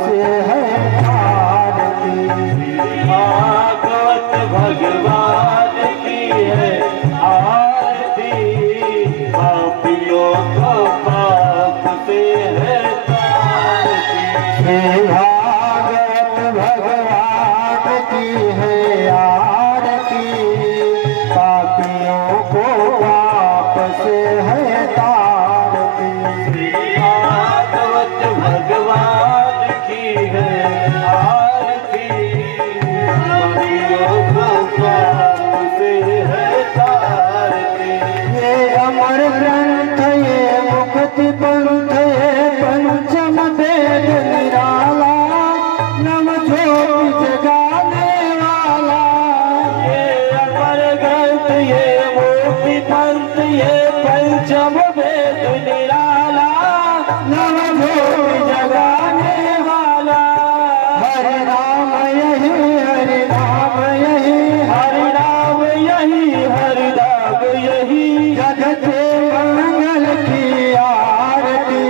से है आरती। भागवत भगवान की है आरती, पापियों को पाप से है तारती। भागवत भगवान की है आरती, पापियों को पाप से है तारती। भागवत भगवान की है आरती, पापियों को पाप से है तारती। ये अमर ग्रंथ ये मुक्ति पंथ ये पंचम वेद निराला, नव ज्योति जगाने वाला। ये अमर ग्रंथ ये मुक्ति पंथ ये पंचम वेद निराला, नव ज्योति जगाने वाला। हरि नाम यही हरि नाम यही हरि नाम यही हरि नाम यही, जग के मंगल की आरती,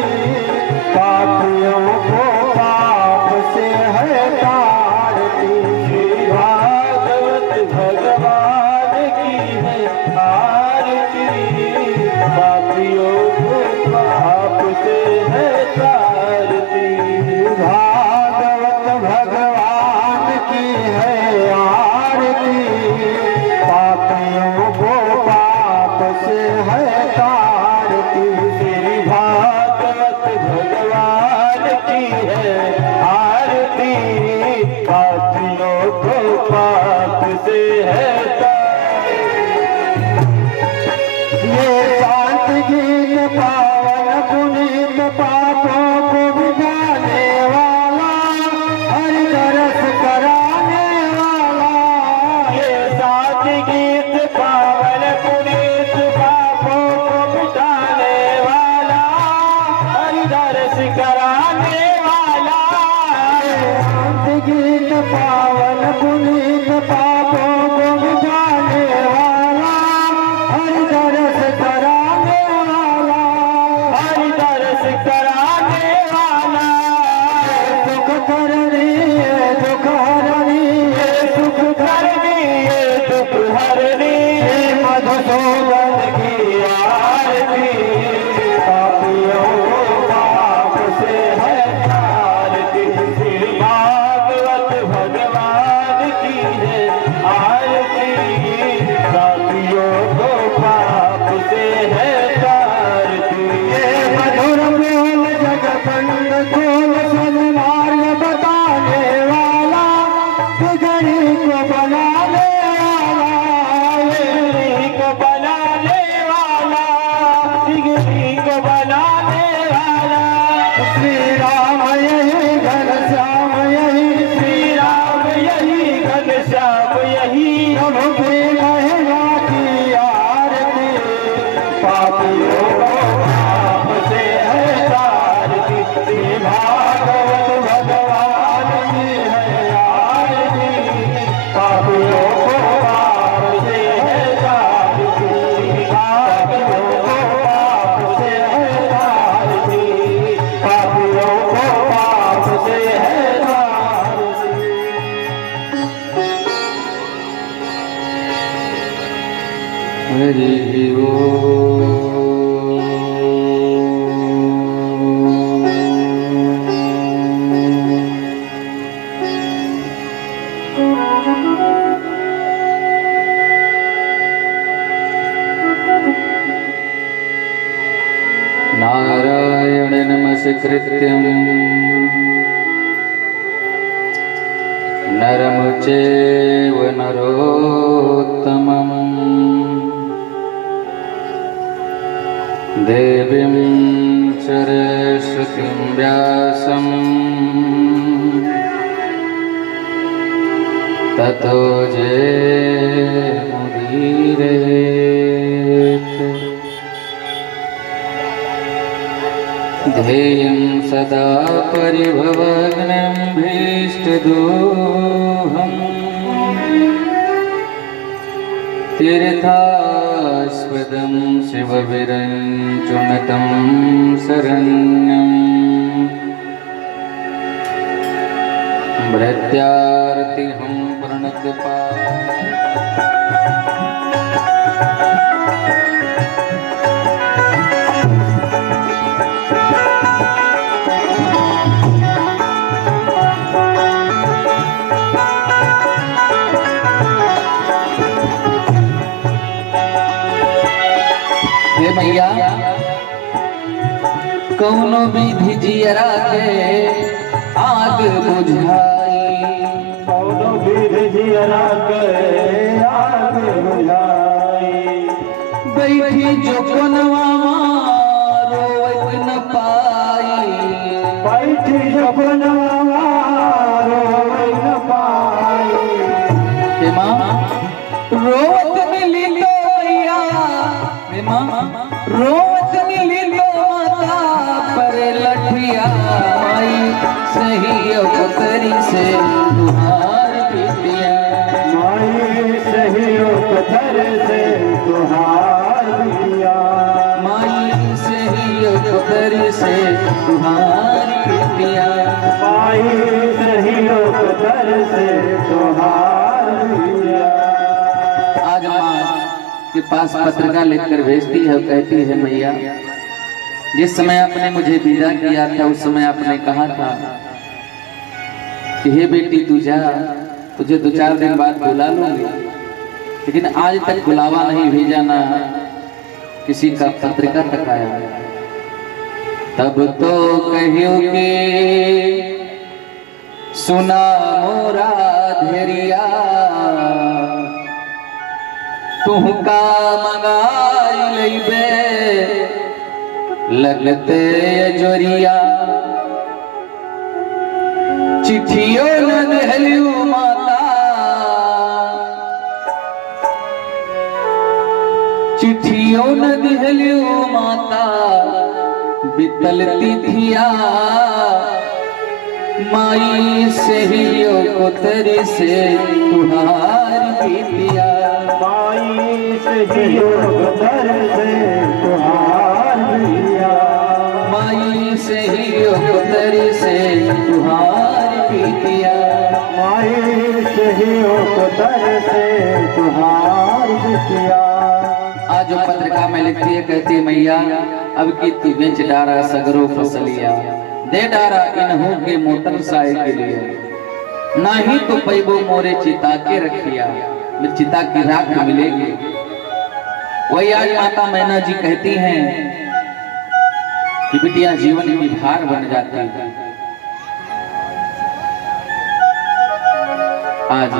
पापियों को पाप से है तारती। भागवत भगवान की है आरती, पापियों को पाप से है तारती। भागवत भगवान की है आरती, पापियों को पाप से है तारती। श्री भागवत भगवान की है आरती, पापियों को पाप से है ये शांत गीत पावन पुनीत पापों को मिटाने वाला, हरि दरस कराने वाला। ये सात गीत पावन पुनीत पापों को मिटाने वाला, हरि दरस कराने वाला। शांत गीत पावन पुनीत पापों को मिटाने वाला, हरि दरस कराने वाला। हरि दरस कराने वाला। दुख करनी है दुख हरनी है सुख करनी ये दुख हरनी, मधुसूदन की आरती, पापियों को पाप से है आरती। श्री भागवत भगवान की है आरती, पापियों को पाप से है तारती। ये मधुर बोल जगबंद खोल सन्मार्ग बताने वाला, बिगड़ी को बनाने वाला। बिगड़ी को बनाने वाला, बिगड़ी को बनाने वाला। श्री राम यही घनश्याम यही श्री राम यही घनश्याम यही, प्रभु की महिमा की आरती, पापियों को पाप से है तारती। श्री भागवत भगवान की है आरती, पापियों को पाप से है तारती। पापियों को पाप से है तारती, पापियों को पाप से है तारती। हरि नारायण नमस्कृत्यं नरं चैव नरोत्तमम्, देवीं सरस्वतीं व्यासं ततो जयमुदीरयेत्। ध्येयं सदा परिभवग्नं भीष्टदोहम्, तीर्थास्पदं शिवविरञ्चुनतं शरण्यम्। भृत्यारति हम प्रणत हे मैया कौनो विधि जियरा के आग बुझाई, कौनो विधि जियरा के आग बुझाई। बैठी जो कोनवा रोवत न पाई, बैठी जो कोनवा रोवत न पाई। हे माँ रोवत मिली लो मैया, हे माँ रोवत मिली लो माता पर लठिया माई सही अवतरी से तुहार बिटिया, माई सही पत्थर से तुहार बिटिया, माई सही अवतरी से तुहार बिटिया, माई सही पत्थर से तुहार बिटिया। आज माँ के पास पत्रिका लिखकर भेजती है, कहती है मैया जिस समय आपने मुझे विदा किया था उस समय आपने कहा था कि हे बेटी तू जा, तुझे 2-4 दिन बाद बुला लूंगी, लेकिन आज तक बुलावा नहीं भेजा ना किसी का पत्रिका तक आया। तब तो कहियो के सुना मोरा धेरिया, तुहका मंगाई लैबे लगते जोरिया, चिट्ठियों न देहलियो माता, चिट्ठियों न देहलियो माता, बितल तिथिया माई सहियो कोतरी से तुहार बिटिया, माई सही पत्थर से तुहार बिटिया, माई सहियो कोतरी से तुहार बिटिया, माई सही पत्थर से तुहार बिटिया। आज जो पत्रिका में लिखती है कहती है मैया अब की तू बेच डारा सगरो फसलिया, दे डारा इन्हों के मोटरसाइकिलिया, नहीं तो पैबो मोरे चिता के रखिया, मेरी चिता की राख मिलेगी। वही आज माता मैना जी कहती हैं कि बिटिया जीवन की भार बन जाती है। आज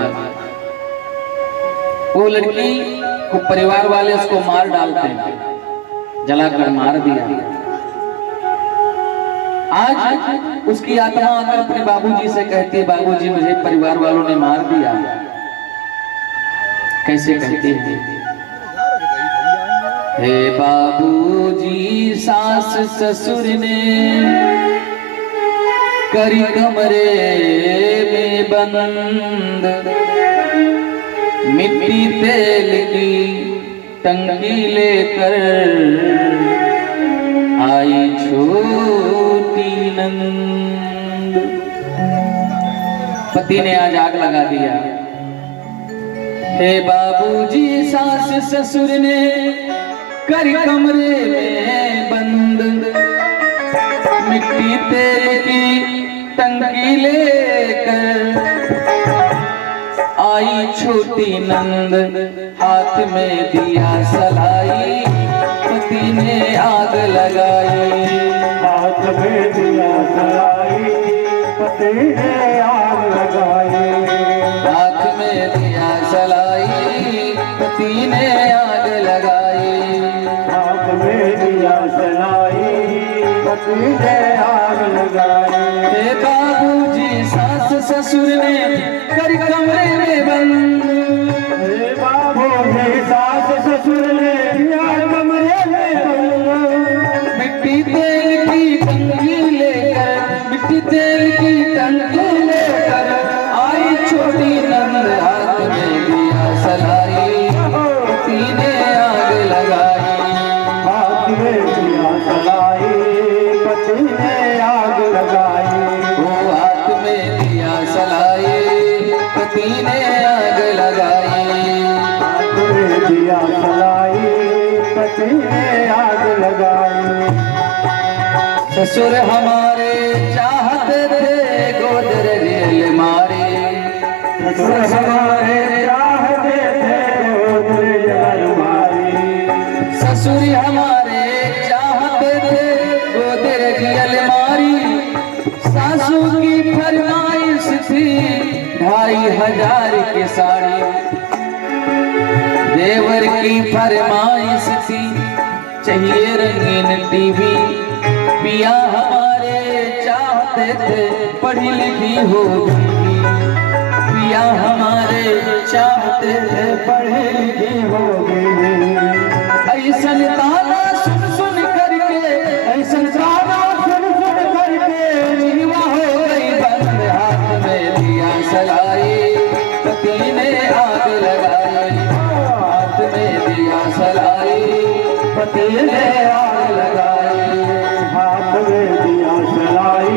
वो लड़की को परिवार वाले उसको मार डालते हैं, जलाकर मार दिया। आज उसकी आत्मा आकर अपने बाबूजी से कहती है बाबूजी मुझे परिवार वालों ने मार दिया। कैसे कहती है, हे बाबूजी सास ससुर ने करी कमरे में बंद, मिट्टी तेल की टंकी लेकर आई छोटी नंद। पति ने आज आग लगा दिया। हे बाबूजी सास ससुर ने कर कमरे में बंद, मिट्टी तेल की टंकी लेकर आई छोटी नंद, हाथ में दिया सलाई पति ने आग लगाई, हाथ में दिया सलाई पति ने आग लगाई, हाथ में दिया सलाई पति ने आग लगाई, हाथ में दिया सलाई पति ने आग लगाई। हे बाबूजी सास ससुर ने कर कमरे में बंद, हे बाबूजी सास ससुर ने कमरे में बंद, मिट्टी तेल की टंकी लेकर, मिट्टी तेल की टंकी लेकर आई छोटी नंद, हाथ में दिया सलाई पति ने आग लगाई, हाथ में दिया सलाई पति ने आग लगाई, वो हाथ में दिया सलाई पति ने आग लगाई। हाथ में दिया जलाई पति ने आग लगाई। ससुर हमारे चाहते थे गोदरेज अलमारी। ससुर हमारे चाहते थे गोदरेज अलमारी। ससुर हमारे चाहते थे गोदरेज अलमारी। सासू की फरमाइश थी 2500 की साड़ी। देवर की फरमाइश थी चाहिए रंगीन टीवी। पिया हमारे चाहते थे पढ़ी लिखी होगी। पिया हमारे चाहते थे पढ़ी लिखी होगी। ऐसन ताना सुन सुन करके, ऐसन ताना सुन सुन करके जीवा हो गई बंद। हाथ में दिया सलाई पति ने आग लगाई। हाथ में दिया सलाई पति ने आग लगाई। हाथ में दिया जलाई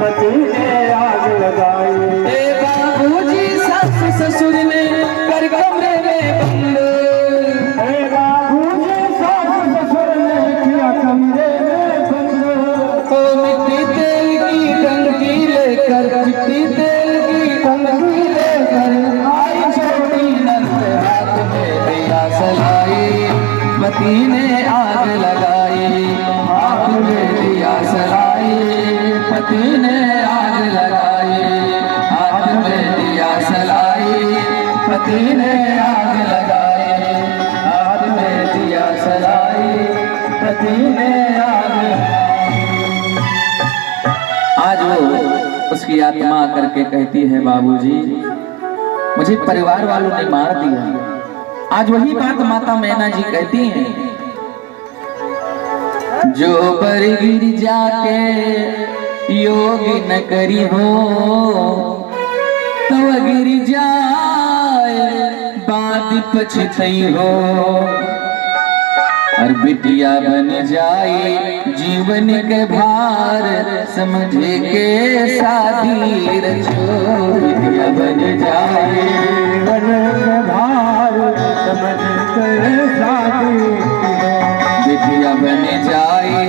पति ने आग लगाई। ए बाबूजी सास ससुर ने कर कमरे में बंद। हे बाबूजी सास ससुर ने किया कमरे में बंद। ओ मिट्टी तेल की टंकी लेकर, मिट्टी तेल की टंकी लेकर आई छोटी नंद। हाथ में दिया सलाई पति ने आग लगाई। हाथ में दिया सलाई पति ने आग लगाई। हाथ में दिया सलाई पति ने आग लगाई। हाथ में दिया सलाई पति ने आग लगाई। आज वो उसकी आत्मा करके कहती है बाबूजी मुझे परिवार वालों ने मार दिया। आज वही बात माता मैना जी कहती हैं जो पर गिर जाके योग न करी हो तो गिर जाए बात पछतई हो। और बिटिया बन जाए जीवन के भार समझ के शादी रचो। बिटिया बन जाए जीवन के भार समझ कर शादी। बिटिया बन जाए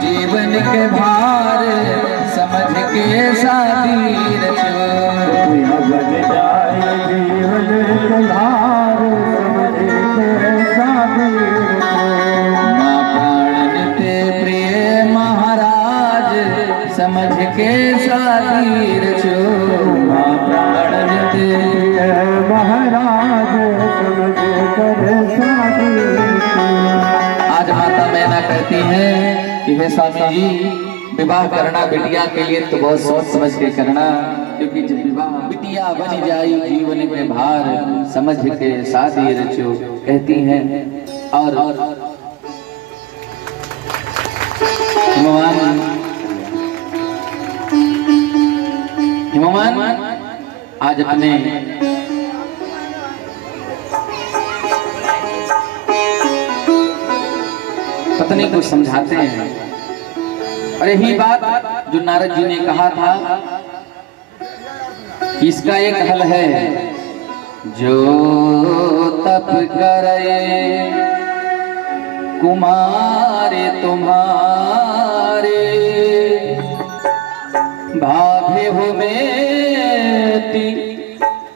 जीवन के भार समझ के शादी रचो। बिटिया बन जाए जीवन के भार समझ कर शादी। माँ प्राण ते प्रिय महाराज समझ के शादी रचो। माँ प्राण ते महाराज समझ कर शादी। आज माता मैना कहती है कि हे स्वामी जी विवाह करना बिटिया के लिए तो बहुत सोच समझ के करना। क्योंकि जब विवाह बिटिया बन जाई जीवन के भार समझ के शादी रचो कहती हैं। और हिमवान आज अपने पत्नी को समझाते हैं। और यही बात जो नारद जी ने कहा था कि इसका एक हल है जो तप करे कुमारे तुम्हारे भाभे हो बेटी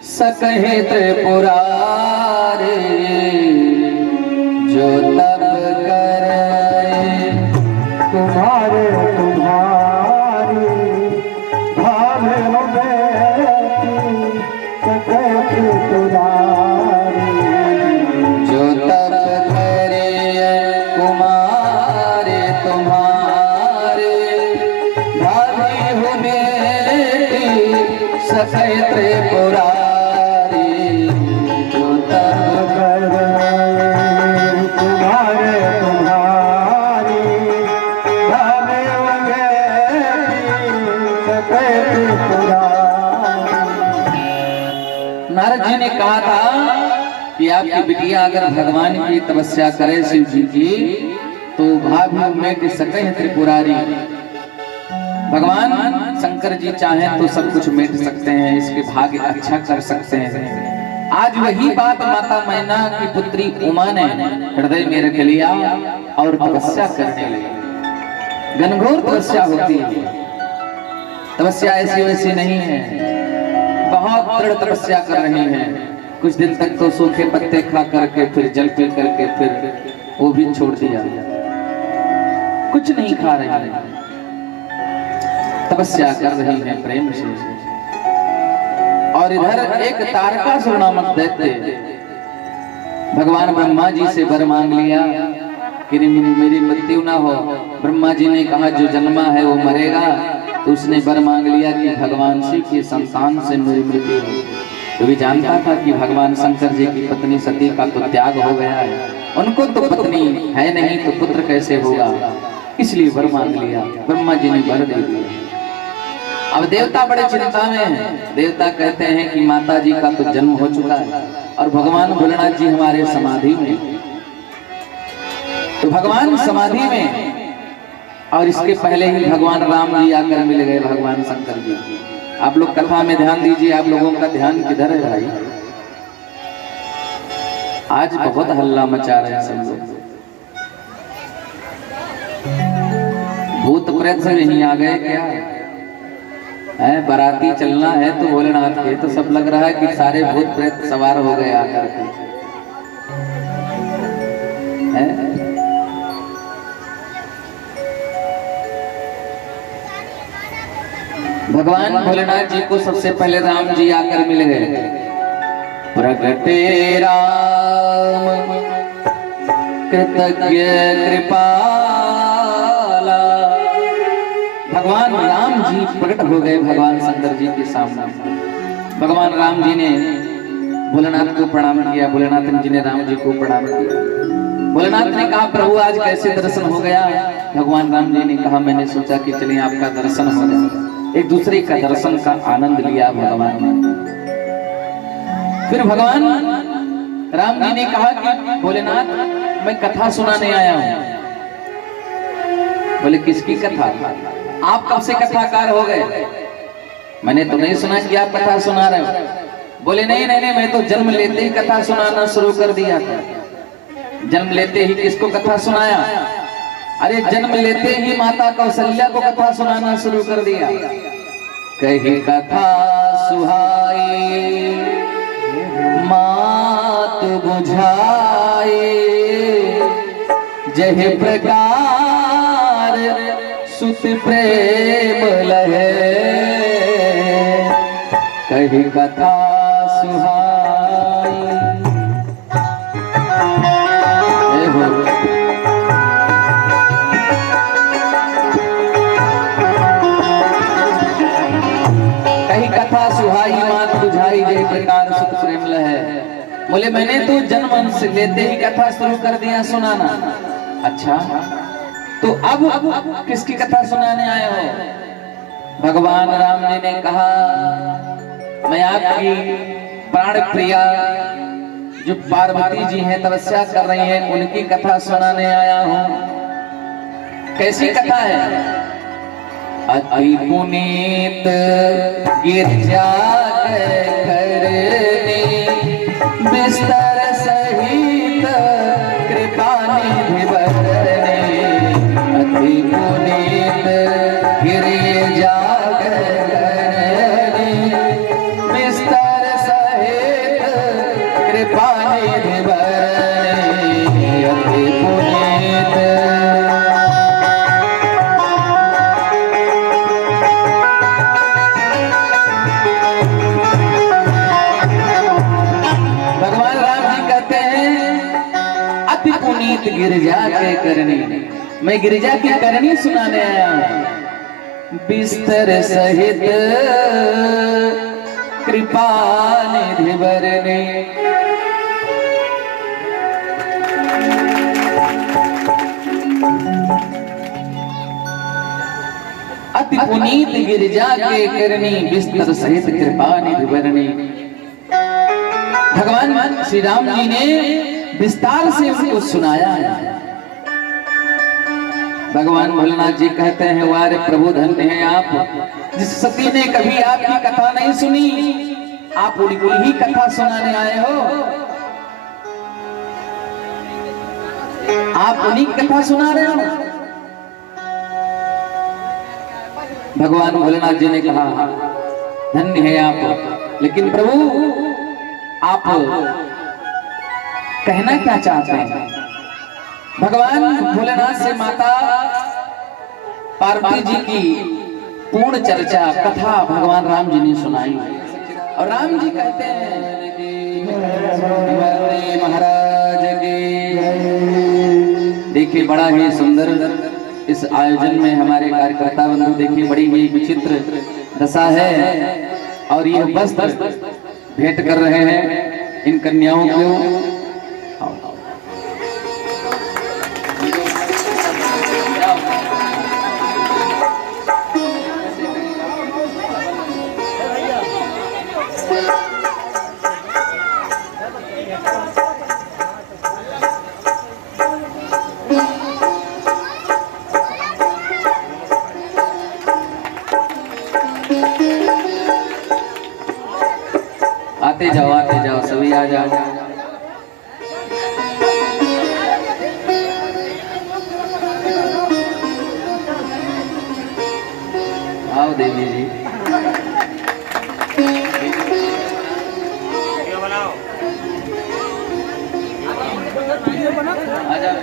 सकहे त्रिपुरारे। जो तप करे तुम्हारे तुम्हारी भावे हो बेटी सकते तुरारी। जो तप करे कुमारे तुम्हारे भाभी हो बेटी सखे त्रिपुरारी। जो तप तुम्हारे तुम्हारी भावे हो बेटी सकते तुरारी। नारद जी ने कहा था कि आपकी बिटिया अगर भगवान की तपस्या करे शिव जी की तो भाभी में कि सके त्रिपुरारी। भगवान शंकर जी चाहें तो सब कुछ मिट सकते हैं, इसके भाग्य अच्छा कर सकते हैं। आज वही बात माता मैना की पुत्री उमा ने हृदय में रख लिया और तपस्या करने लगी। घनघोर तपस्या होती है, तपस्या ऐसी वैसी नहीं है, बहुत दृढ़ तपस्या कर रही हैं। कुछ दिन तक तो सूखे पत्ते खा करके फिर जल पी करके फिर वो भी छोड़ दिया, कुछ नहीं खा रही है, तपस्या कर रही है प्रेम से। और इधर एक तारकासुर नामक दैत्य भगवान ब्रह्मा जी से वर मांग लिया कि मेरी मृत्यु ना हो। ब्रह्मा जी ने कहा जो जन्मा है वो मरेगा, तो उसने वर मांग लिया कि भगवान शिव की संतान से मेरी मृत्यु हो। तो भी जानता था कि भगवान शंकर जी की पत्नी सती का तो त्याग हो गया है, उनको तो पत्नी है नहीं तो पुत्र कैसे होगा, इसलिए वर मांग लिया। ब्रह्मा जी ने वर दे दिया। अब देवता बड़े चिंता में हैं। देवता कहते हैं कि माता जी का तो जन्म हो चुका है और भगवान भोलेनाथ जी हमारे समाधि में, तो भगवान समाधि में, और इसके पहले ही भगवान राम जी आकर मिल गए भगवान शंकर जी। आप लोग कथा में ध्यान दीजिए, आप लोगों का ध्यान किधर है भाई? आज बहुत हल्ला मचा रहे हैं सब लोग। भूत प्रेत से नहीं आ गए क्या है? बाराती चलना है तो भोलेनाथ के, तो सब लग रहा है कि सारे भूत प्रेत सवार हो गए आकर के है? भगवान भोलेनाथ जी को सबसे पहले राम जी आकर मिल गए। प्रगटे राम कृतज्ञ कृपाला, भगवान राम जी प्रकट हो गए भगवान शंकर जी के सामने। भगवान राम जी ने भोलेनाथ को प्रणाम किया, भोलेनाथ जी ने राम जी को प्रणाम किया। भोलेनाथ ने कहा प्रभु आज कैसे दर्शन हो गया? भगवान राम जी ने कहा मैंने सोचा कि चलिए आपका दर्शन हो जाए। एक दूसरे का दर्शन का आनंद लिया भगवान ने। फिर भगवान राम जी ने कहा कि भोलेनाथ मैं कथा सुनाने आया हूं। बोले किसकी कथा? आप कब से कथाकार हो गए? मैंने तो नहीं सुना कि आप कथा सुना रहे हो। बोले नहीं नहीं नहीं, मैं तो जन्म लेते ही कथा सुनाना शुरू कर दिया था। जन्म लेते ही किसको कथा सुनाया? अरे जन्म लेते ही माता कौशल्या को कथा सुनाना शुरू कर दिया। कही कथा सुहाई मात बुझाए, जह प्रकार सुत प्रेम लहे। कही कथा सुहाई। कथा सुहाई मात बुझाई, जय प्रकार सुत प्रेम लहे। बोले मैंने तो जन्म से लेते ही कथा शुरू कर दिया सुनाना। अच्छा तो अब किसकी कथा सुनाने आए हो? भगवान राम जी ने कहा मैं आपकी प्राण प्रिया जो पार्वती जी हैं तपस्या कर रही हैं उनकी कथा सुनाने आया हूं। कैसी कथा है? अति पुनीत गिरजा करनी, बिस्तर सहित कृपा निधि बरनी। अति पुनीत गिरजा करनी, बिस्तर सहित कृपा निधि बरनी। अति पुनीत गिरजा के करनी, मैं गिरजा की करनी सुनाने आया हूं। बिस्तर सहित कृपा निधि बरनी। अति पुनीत गिरजा के करनी, बिस्तर सहित कृपा निधि बरनी। भगवान श्री राम जी ने विस्तार से उसको सुनाया है। भगवान भोलेनाथ जी कहते हैं वारे प्रभु धन्य हैं आप, जिस सती ने कभी आपकी कथा नहीं सुनी, आप उनकी ही कथा सुनाने आए हो। आप उन्हीं की कथा सुना रहे हो। भगवान भोलेनाथ जी ने कहा धन्य है आप, लेकिन प्रभु आप कहना क्या चाहते हैं? भगवान भोलेनाथ से माता पार्वती जी की पूर्ण चर्चा कथा भगवान राम जी ने सुनाई, और राम जी कहते हैं महाराज के। देखिए बड़ा ही सुंदर इस आयोजन में हमारे कार्यकर्ता बंधु देखिए बड़ी ही विचित्र दशा है, और ये वस्त्र भेंट कर रहे हैं इन कन्याओं को। आते जाओ सभी आ जाओ। आओ देवी जी आ जाओ।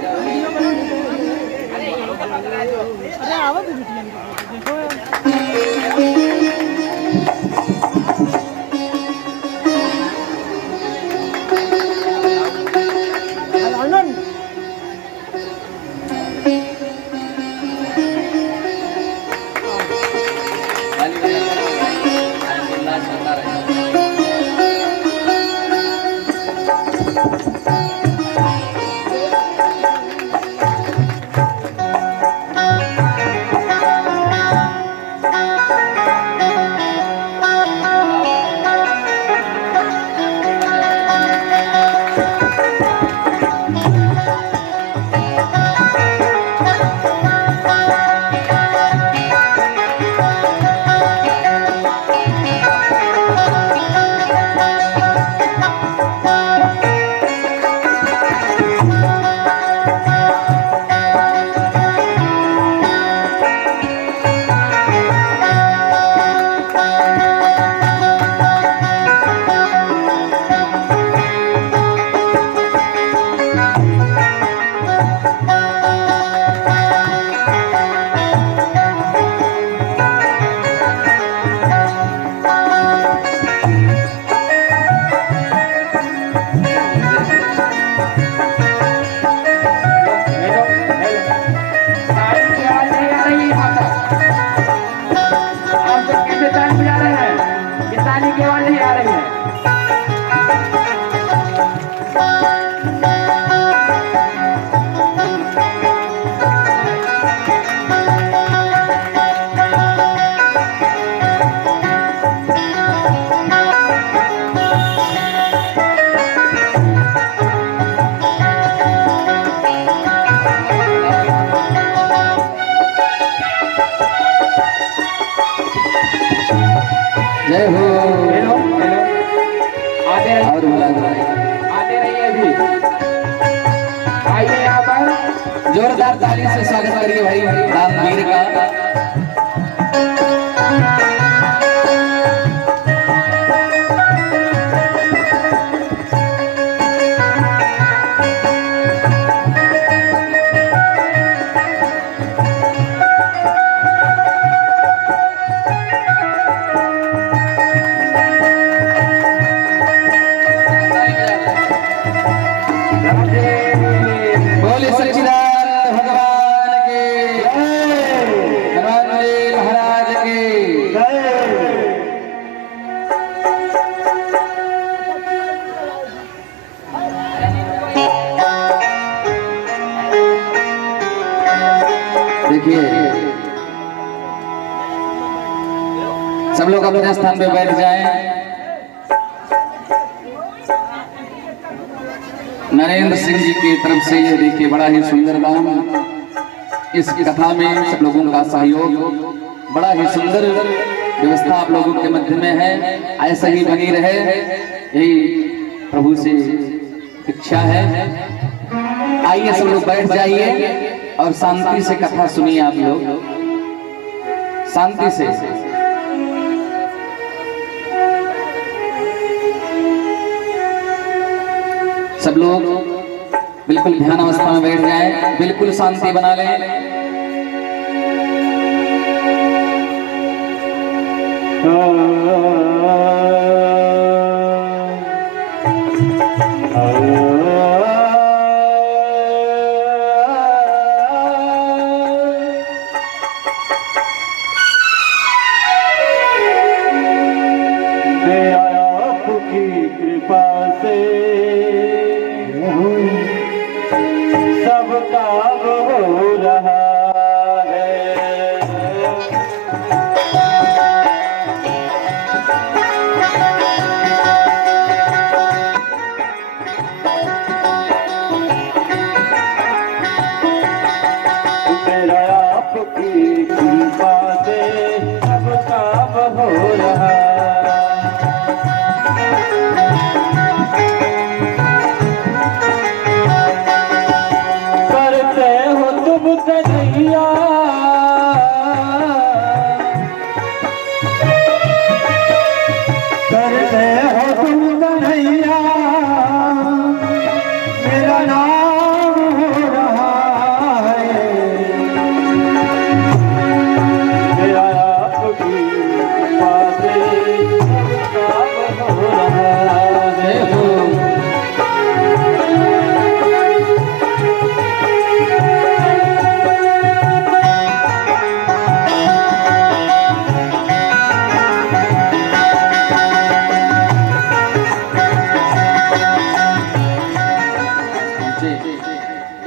जय हो। हेलो हेलो आते रहिए और बुला दो। आते रहिए अभी। आइए यहाँ पर जोरदार ताली से स्वागत करिए भाई रामवीर का। बोले सच्चिदानंद भगवान के हनुमान जी महाराज के। देखिए सब लोग अपने स्थान पे बैठ जाएं। नरेंद्र सिंह जी की तरफ से ये देखिए बड़ा ही सुंदर दाम इस कथा में सब लोगों का सहयोग, बड़ा ही सुंदर व्यवस्था आप लोगों के मध्य में है। ऐसा ही बनी रहे, यही प्रभु से इच्छा है। आइए सब लोग बैठ जाइए और शांति से कथा सुनिए। आप लोग शांति से। सब लोग बिल्कुल ध्यान अवस्था में बैठ जाएं, बिल्कुल शांति बना लें।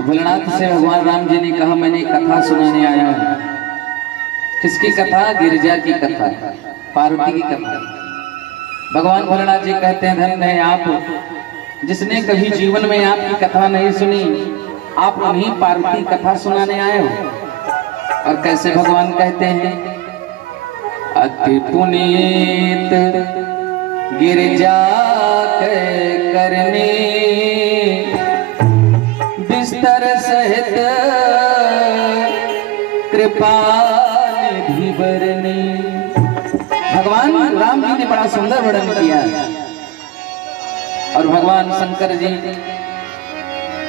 भोलेनाथ से भगवान राम जी ने कहा, मैंने कथा सुनाने आया हूं। किसकी कथा? गिरिजा की कथा, पार्वती की कथा। भगवान भोलेनाथ जी कहते हैं, धन्य है आप जिसने कभी जीवन में आपकी कथा नहीं सुनी, आप उन्हीं पार्वती कथा सुनाने आए हो। और कैसे भगवान कहते हैं, अति पुनीत गिरिजा के करने बिस्तर सहित कृपा निधि बरनी। भगवान राम जी ने बड़ा सुंदर वर्णन किया है। और भगवान शंकर जी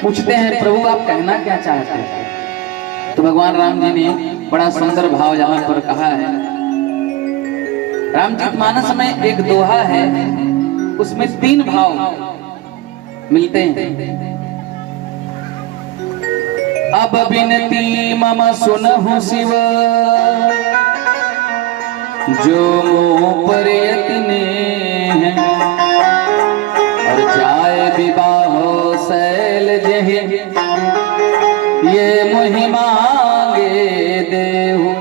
पूछते हैं, प्रभु आप कहना क्या चाहते हैं? तो भगवान राम जी ने बड़ा सुंदर भाव यहाँ पर कहा है। रामचरितमानस में एक दोहा है, उसमें 3 भाव मिलते हैं। अब बिनती मम सुनहु शिव, जो मोह पर यत्ने हैं, और जाए विवाहो शैल जहि, ये मोहि मांगे देहु।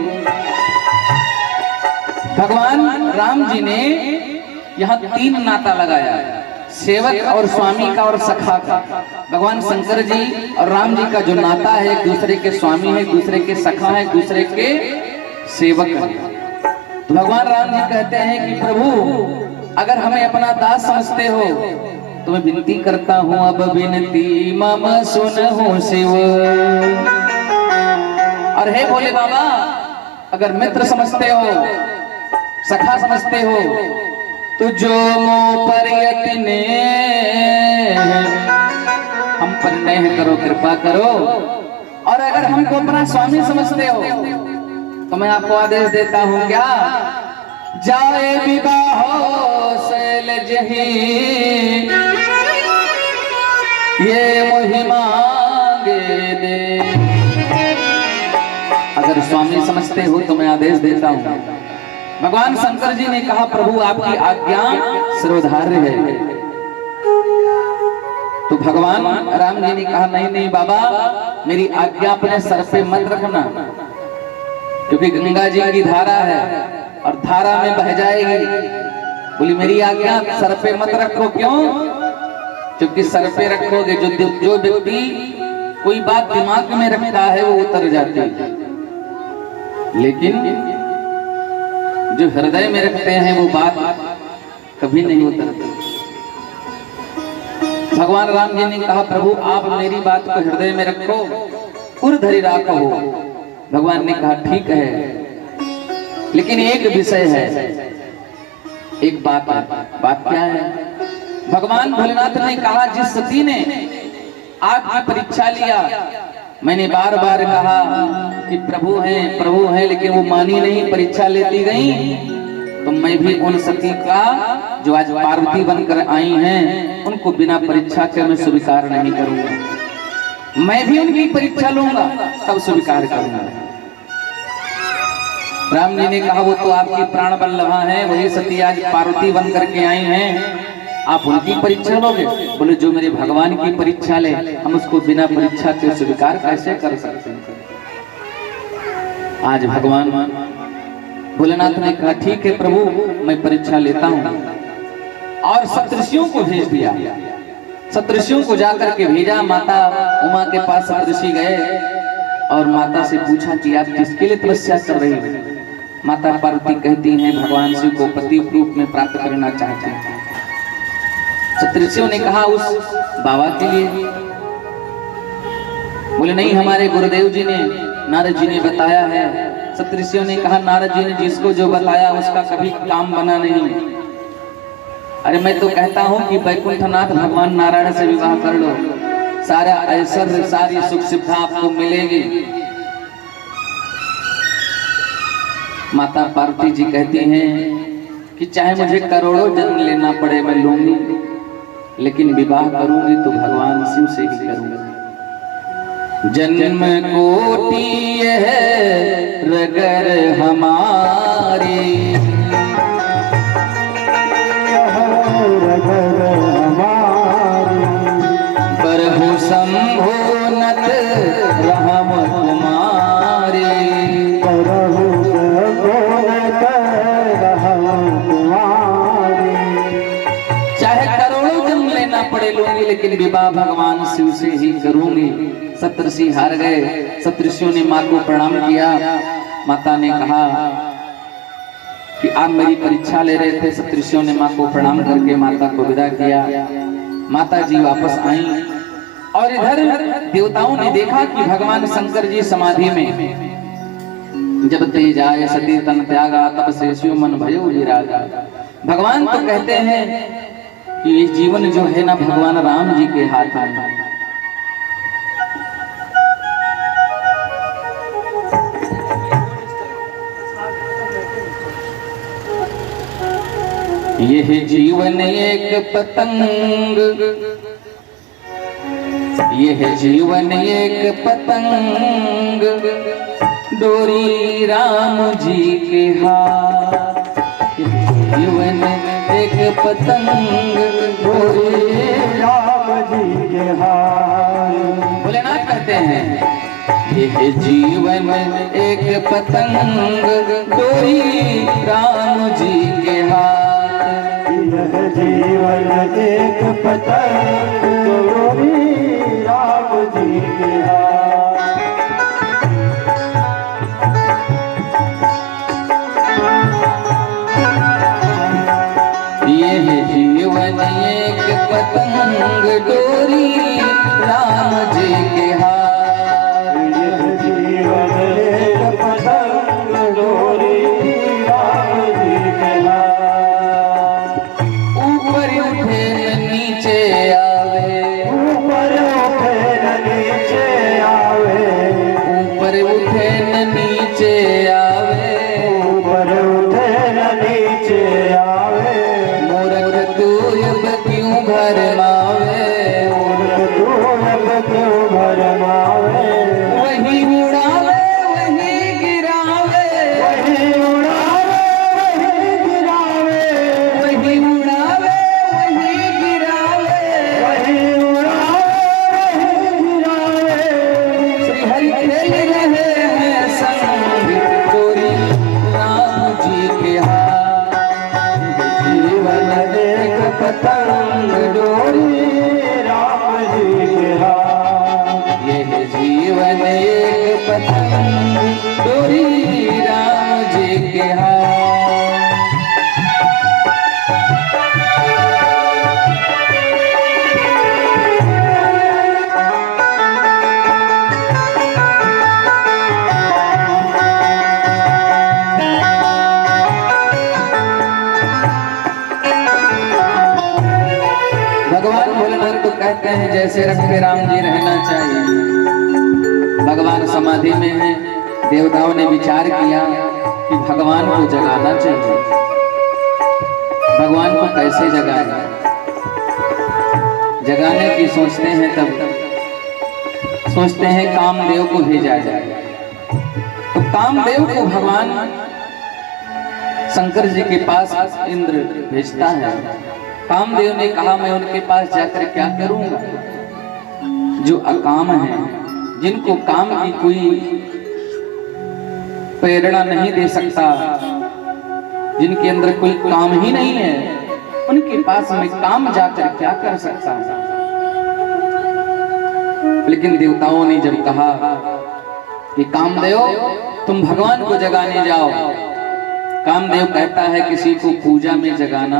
भगवान राम जी ने यहाँ 3 नाता लगाया है, सेवक और स्वामी का और सखा का। भगवान शंकर जी और राम जी का जो नाता है, एक दूसरे के स्वामी है, एक दूसरे के सखा है, एक दूसरे के सेवक है। तो भगवान राम जी कहते हैं कि प्रभु अगर हमें अपना दास समझते हो तो मैं विनती करता हूं, अब विनती मम सुनहु शिव। और हे भोले बाबा, अगर मित्र समझते हो, सखा समझते हो, तो जो मोह पर यत्ने हम पर नेह करो, कृपा करो। और अगर हमको अपना स्वामी समझते हो तो मैं आपको आदेश देता हूं, क्या? जाए विवाहो शैल जहि, ये मोहि मांगे दे। अगर स्वामी समझते हो तो मैं आदेश देता हूं। भगवान शंकर जी ने कहा, प्रभु आपकी आज्ञा सर्वधार्य है। तो भगवान राम जी ने कहा, नहीं नहीं बाबा, मेरी आज्ञा अपने सर पे मत रखना, क्योंकि गंगा जी की धारा है और धारा में बह जाएगी। बोली मेरी आज्ञा सर पे मत रखो। क्यों? क्योंकि सर पे रखोगे, जो व्यक्ति कोई बात दिमाग में रखता है वो उतर जाती है, लेकिन जो हृदय में रखते हैं वो बात कभी नहीं उतरती। भगवान राम जी ने कहा प्रभु आप मेरी बात को हृदय में रखो, उर्धरि राखो। भगवान ने कहा ठीक है, लेकिन एक विषय है, एक बात है। बात क्या है? भगवान भोलेनाथ ने कहा जिस सती ने आपकी परीक्षा लिया, मैंने बार बार कहा कि प्रभु हैं, लेकिन वो मानी नहीं, परीक्षा लेती गई, तो मैं भी उन सती का जो आज पार्वती बनकर आई हैं उनको बिना परीक्षा के मैं स्वीकार नहीं करूंगा। मैं भी उनकी परीक्षा लूंगा तब स्वीकार करूंगा। राम जी ने कहा वो तो आपकी प्राण बल्लभा है, वही सती आज पार्वती बन करके आई हैं, आप उनकी परीक्षा लोगे? बोले जो मेरे भगवान की परीक्षा ले, हम उसको बिना परीक्षा के स्वीकार कैसे कर सकते हैं? आज भगवान भोलेनाथ ने कहा ठीक है प्रभु मैं परीक्षा लेता हूं, और सप्तऋषियों को भेज दिया। सप्तऋषियों को जाकर के भेजा। माता उमा के पास सप्तऋषि गए और माता से पूछा कि आप किसके लिए तपस्या कर रही हैं? माता पार्वती कहती हैं भगवान शिव को पति रूप में प्राप्त करना चाहते हैं। सप्तऋषियों ने कहा उस बाबा के लिए? बोले नहीं, हमारे गुरुदेव जी ने, नारद जी ने बताया है। सप्तऋषियों ने कहा नारद जी ने जिसको जो बताया उसका कभी काम बना नहीं। अरे मैं तो कहता हूं कि वैकुंठनाथ भगवान नारायण से विवाह कर लो, सारा ऐश्वर्य सारी सुख सुविधा आपको मिलेगी। माता पार्वती जी कहती हैं कि चाहे मुझे करोड़ों जन्म लेना पड़े मैं लूंगी, लेकिन विवाह करूंगी तो भगवान शिव से ही करूंगी। जन्म कोटि है रगर हमारे, प्रभु संभोनत रहम कुमारे, चाहे करोड़ों जन्म लेना पड़े लूंगी, लेकिन विवाह भगवान शिव से ही करूंगी। सप्तऋषि हार गए। सप्तऋषियों ने मां को प्रणाम किया। माता ने कहा कि आप मेरी परीक्षा ले रहे थे। सप्तऋषियों ने मां को प्रणाम करके माता को विदा किया। माता जी वापस आई और इधर देवताओं ने देखा कि भगवान शंकर जी समाधि में, जब ते जाए सती तन त्यागा तब से शिव मन भयो विरागा। भगवान तो कहते हैं कि ये जीवन जो है ना भगवान राम जी के हाथ में। यह जीवन एक पतंग, यह जीवन एक पतंग, डोरी राम जी के हाथ। जीवन एक पतंग, डोरी राम जी के हाथ। भोलेनाथ कहते हैं यह जीवन एक पतंग, डोरी राम जी के हाथ। यह जीवन एक पतंग, डोरी राम जी के हाथ। यह जीवन एक पतंग, डोरी राम जी के हाथ। यह जीवन एक पतंग, डोरी राम जी के हाथ। ऊपर उठे न नीचे आवे, ऊपर उठे न नीचे आवे, ऊपर उठे न नीचे आवे, ऊपर उठे न नीचे आवे। मूर्ख तू अब क्यों घर मावे, मूर्ख तू अब क्यों घर मावे। वही उड़ावे वही गिरावे, वही उड़ावे वही गिरावे, वही उड़ावे वही गिरावे। वही उड़ावे वही गिरावे। श्री हरि खेल रहे हैं संग, डोरी राम जी के हाथ। जीवन एक पतंग, डोरी राम जी के हाथ। यह हैं जैसे रंग पे राम जी रहना चाहिए। भगवान समाधि में हैं, देवताओं ने विचार किया कि भगवान को जगाना चाहिए। भगवान को कैसे जगाएं? जगाने की सोचते हैं, तब सोचते हैं कामदेव को भेजा जाए। तो कामदेव को भगवान शंकर जी के पास इंद्र भेजता है। कामदेव ने कहा मैं उनके पास जाकर क्या करूंगा? जो अकाम है, जिनको काम की कोई प्रेरणा नहीं दे सकता, जिनके अंदर कोई काम ही नहीं है, उनके पास मैं काम जाकर क्या कर सकता हूं? लेकिन देवताओं ने जब कहा कि कामदेव तुम भगवान को जगाने जाओ, कामदेव कहता है किसी को पूजा में जगाना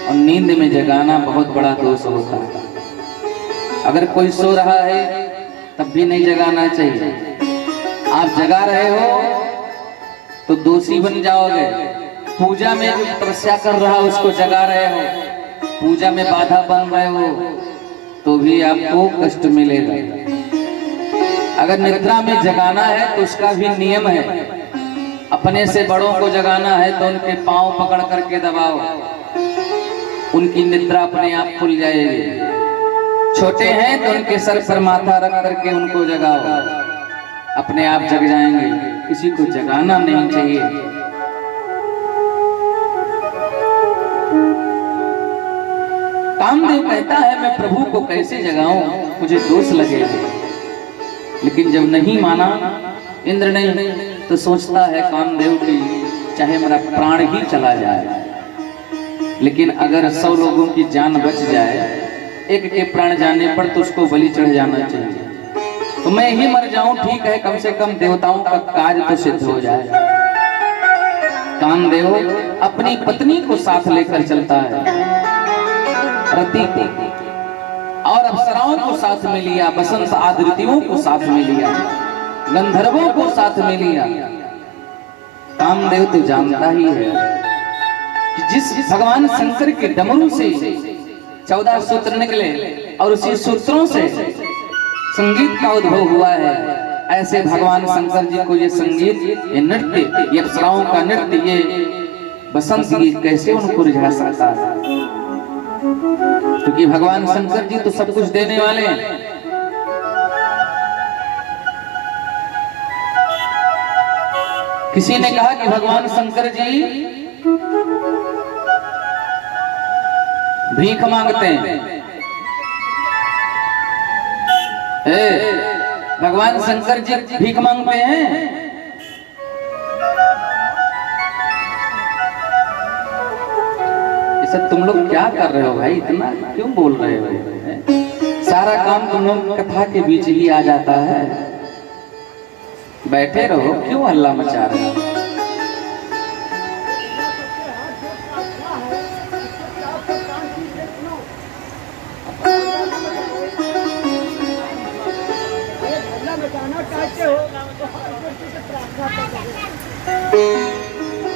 और नींद में जगाना बहुत बड़ा दोष होता है। अगर कोई सो रहा है तब भी नहीं जगाना चाहिए। आप जगा रहे हो तो दोषी बन जाओगे। पूजा में जो तपस्या कर रहा है उसको जगा रहे हो, पूजा में बाधा बन रहे हो तो भी आपको कष्ट मिलेगा। अगर निद्रा में जगाना है तो उसका भी नियम है। अपने से बड़ों को जगाना है तो उनके पांव पकड़ करके दबाओ, उनकी निद्रा अपने आप खुल जाएगी। छोटे हैं तो उनके सर पर माथा रख करके उनको जगाओ, अपने आप जग जाएंगे। किसी को जगाना नहीं चाहिए। कामदेव कहता है मैं प्रभु को कैसे जगाऊं, मुझे दोष लगेगा। लेकिन जब नहीं माना इंद्र ने, तो सोचता है कामदेव की चाहे मेरा प्राण ही चला जाए, लेकिन अगर 100 लोगों की जान बच जाए, एक के प्राण जाने पर तो उसको बलि चढ़ जाना चाहिए। तो मैं ही मर जाऊं ठीक है, कम से कम देवताओं का कार्य तो सिद्ध हो जाए। कामदेव अपनी पत्नी को साथ लेकर चलता है, रति और अप्सराओं को साथ में लिया, बसंत आदृतियों को साथ में लिया, गंधर्वों को साथ में लिया। कामदेव तो जानता ही है कि जिस भगवान शंकर के डमरू से 14 सूत्र निकले और उसी सूत्रों से संगीत का उद्भव हुआ है, ऐसे भगवान शंकर जी को ये संगीत, ये नृत्य, ये अप्सराओं का नृत्य, ये बसंत गीत कैसे उनको रिझा सकता है? क्योंकि भगवान शंकर जी तो सब कुछ देने वाले हैं। किसी ने कहा कि भगवान शंकर जी भीख मांगते हैं। भगवान शंकर जी भीख मांगते हैं। सब तुम लोग क्या कर रहे हो भाई, इतना क्यों बोल रहे हो? सारा काम तुम लोग कथा के बीच ही आ जाता है। बैठे रहो, क्यों हल्ला मचा रहे हो?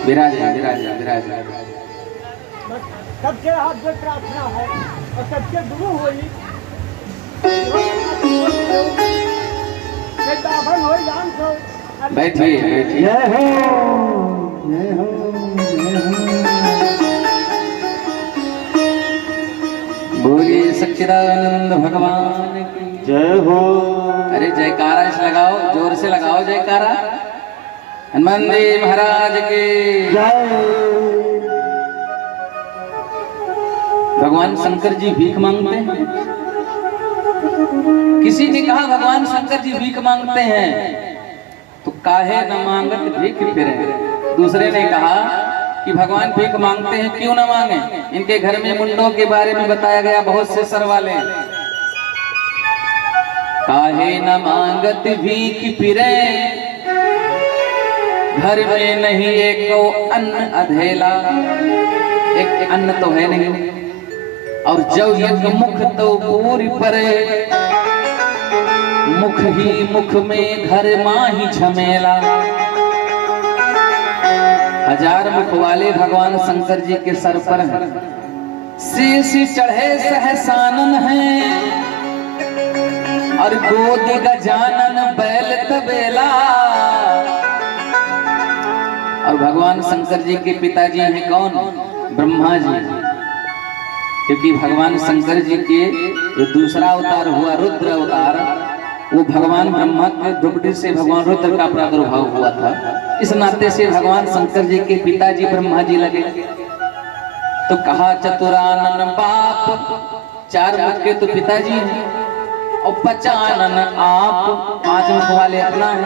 विराजा विराजा विराजा सबके हाथ में प्रार्थना है और सबके गुरु होई बैठिए बैठिए। जय हो जय हो जय हो। बोलिए सच्चिदानंद भगवान की जय हो। अरे जयकारा इस लगाओ, जोर से लगाओ जयकारा। हनुमान जी महाराज की जय। भगवान शंकर जी भीख मांगते हैं। किसी ने कहा भगवान शंकर जी भीख मांगते हैं तो काहे न मांगत भीख फिरे। दूसरे ने कहा कि भगवान भीख मांगते हैं, क्यों न मांगे? इनके घर में मुंडों के बारे में बताया गया, बहुत से सर वाले। काहे न मांगत भीख फिरे, घर में नहीं एक अन्न अधेला। एक अन्न तो है नहीं, और जब एक मुख तो पूरी परे, मुख ही मुख में घर माही झमेला। 1000 मुख वाले भगवान शंकर जी के सर पर हैं। शीश चढ़े सहसानन है, और गोदी गजानन बैल तबेला। और भगवान शंकर जी के पिताजी हैं कौन? ब्रह्मा जी। क्योंकि भगवान शंकर जी के जो दूसरा अवतार हुआ रुद्र अवतार, वो भगवान ब्रह्मा के द्रौपदी से भगवान रुद्र का प्रादुर्भाव हुआ था। इस नाते से भगवान शंकर जी के पिताजी ब्रह्मा जी लगे। तो कहा चतुरानन बाप, 4 मुख के तो पिताजी हैं, और 55 आप, 5 मुख वाले अपना है।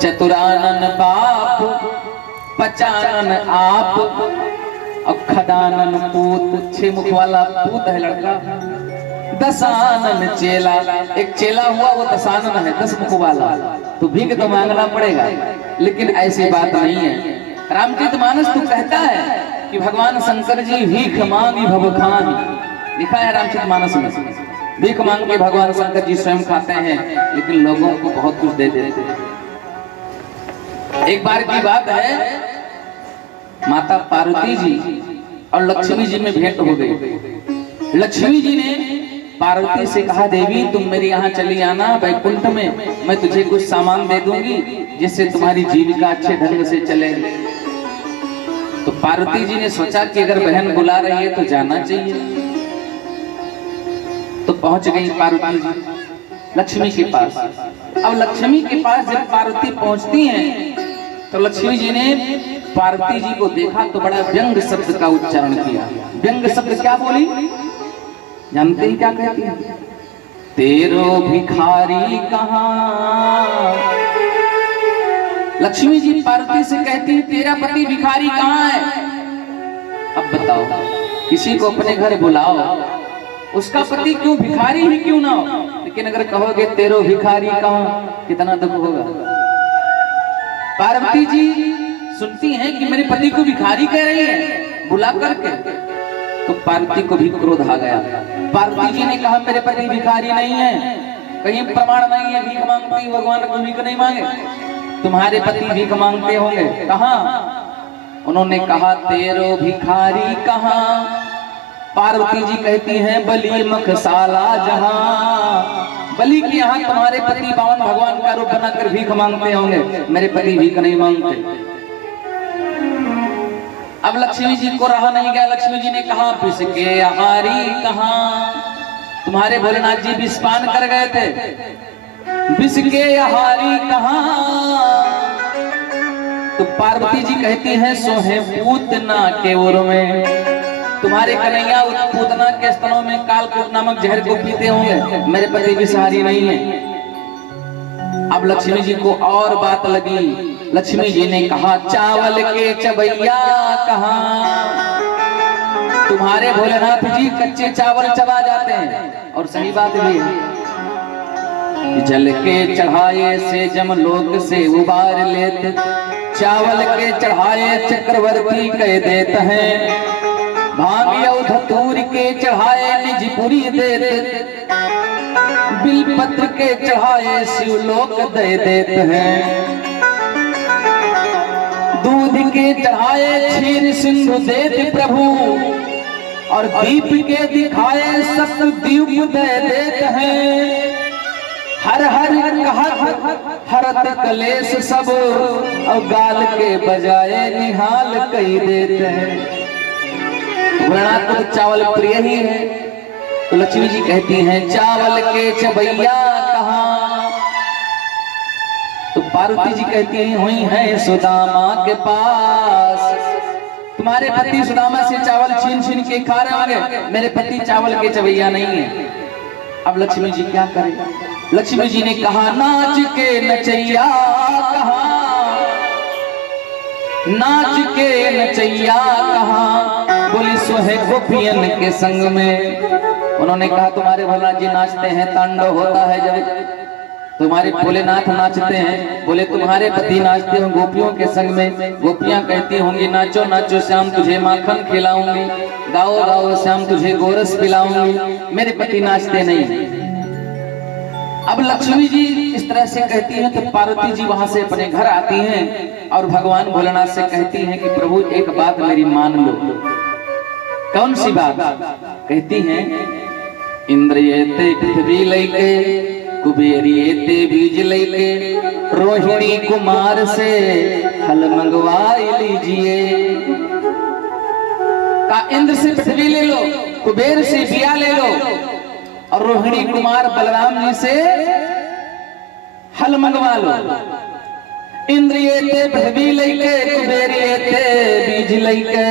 चतुरानन बाप, 55 आप, और खदानन पूत, 6 मुख वाला पूत है लड़का। दशानन चेला, एक चेला हुआ वो दशानन है, 10 मुख वाला। तो भीख तो मांगना पड़ेगा, लेकिन ऐसी बात नहीं है। रामचरितमानस तो कहता है कि भगवान शंकर जी भीख मांगी भव खान, लिखा है रामचरितमानस में। भीख मांग के भगवान शंकर जी स्वयं खाते हैं, लेकिन लोगों को बहुत कुछ दे देते हैं। एक बार की बात है, माता पार्वती जी और लक्ष्मी जी में भेंट हो गई। लक्ष्मी जी ने पार्वती से कहा, देवी तुम मेरे यहाँ चली आना वैकुंठ में, मैं तुझे कुछ सामान दे दूंगी जिससे तुम्हारी जीविका अच्छे ढंग से चले। तो पार्वती जी ने सोचा कि अगर बहन बुला रही है तो जाना चाहिए। तो पहुंच गई पार्वती जी लक्ष्मी के पास। अब लक्ष्मी के पास जब पार्वती पहुंचती हैं, तो लक्ष्मी जी ने पार्वती जी को देखा तो बड़ा व्यंग शब्द का उच्चारण किया। व्यंग शब्द क्या बोली जानते ही क्या कहती है? तेरो भिखारी कहाँ। लक्ष्मी जी पार्वती से कहती है, तेरा पति भिखारी कहाँ है? अब बताओ, किसी को अपने घर बुलाओ, उसका पति क्यों भिखारी ही क्यों ना हो, लेकिन अगर कहोगे तेरो भिखारी कहाँ, कितना दुख होगा। पार्वती जी सुनती हैं कि मेरे पति को भिखारी कह रही है बुला करके, तो पार्वती को भी क्रोध आ गया। पार्वती जी ने कहा, मेरे पति भिखारी नहीं है, कहीं प्रमाण नहीं है भीख मांगती, भगवान को भीख नहीं मांगे। तुम्हारे पति भीख मांगते होंगे, कहाँ? उन्होंने कहा, तेरो भिखारी कहाँ? पार्वती जी कहती हैं, बलि मखशाला जहाँ। बलि के यहाँ तुम्हारे पति बावन भगवान का रूप बनाकर भीख मांगते होंगे, मेरे पति भीख नहीं मांगते। अब लक्ष्मी जी को रहा नहीं गया। लक्ष्मी जी ने कहा, विष के आहारी कहाँ? तुम्हारे भोलेनाथ जी विषपान कर गए थे, विष के आहारी कहाँ? तो पार्वती जी कहती हैं, सोहे पूतना के उर में। तुम्हारे कन्हैया पूतना के स्तनों में कालकूट नामक जहर को पीते होंगे, मेरे पति विषहारी नहीं है। अब लक्ष्मी जी को और बात लगी। लक्ष्मी जी ने कहा, चावल के चबैया कहाँ? तुम्हारे भोलेनाथ जी कच्चे चावल चबा जाते हैं, और सही बात भी है। जल के चढ़ाए से जमलोक से उबार लेते, चावल के चढ़ाए चक्रवर्ती कह देते हैं, भांग या धतूर के चढ़ाए निजपुरी देते, बिलपत्र के चढ़ाए शिवलोक दे देते हैं, दूध के चढ़ाए क्षीर सिंधु देते प्रभु, और दीप के दिखाए सप्तद्वीप दे देते हैं। हर हर कहत हरत कलेश सब, और गाल के बजाय निहाल कई देते हैं। भोलेनाथ को चावल प्रिय ही है, तो लक्ष्मी जी कहती हैं, चावल के चबैया कहाँ? तो पार्वती जी कहती हैं, हुई है सुदामा के पास। तुम्हारे पति सुदामा से चावल छीन छीन के खा रहे होंगे, मेरे पति चावल के चबैया नहीं है। अब लक्ष्मी जी क्या करें? लक्ष्मी जी ने कहा, नाच के नचैया कहाँ? नाच के नचैया कहाँ? बोली, सोहे गोपियन के संग में। उन्होंने कहा, तुम्हारे भोलेनाथ जी नाचते हैं, तांडव होता है जब तुम्हारे भोलेनाथ नाचते हैं। बोले, तुम्हारे पति नाचते हो गोपियों के संग में। गोपियां कहती होंगी, नाचो नाचो श्याम तुझे माखन खिलाऊंगी, गाओ गाओ श्याम तुझे गोरस पिलाऊंगी, मेरे पति नाचते नहीं। अब लक्ष्मी जी इस तरह से कहती हैं, तो पार्वती जी वहां से अपने घर आती हैं और भगवान भोलेनाथ से कहती हैं कि प्रभु एक बात मेरी मान लो। कौन सी बात? कहती हैं, इंद्र ये ते पृथ्वी लैके, कुबेर ये ते बीज लैके, रोहिणी कुमार से हल मंगवा लीजिए। का इंद्र से पृथ्वी ले लो, कुबेर से बिया ले लो, और रोहिणी कुमार बलराम जी से हल मंगवा लो। इंद्र ये ते पृथ्वी लैके, कुबेर ये ते बीज लैके,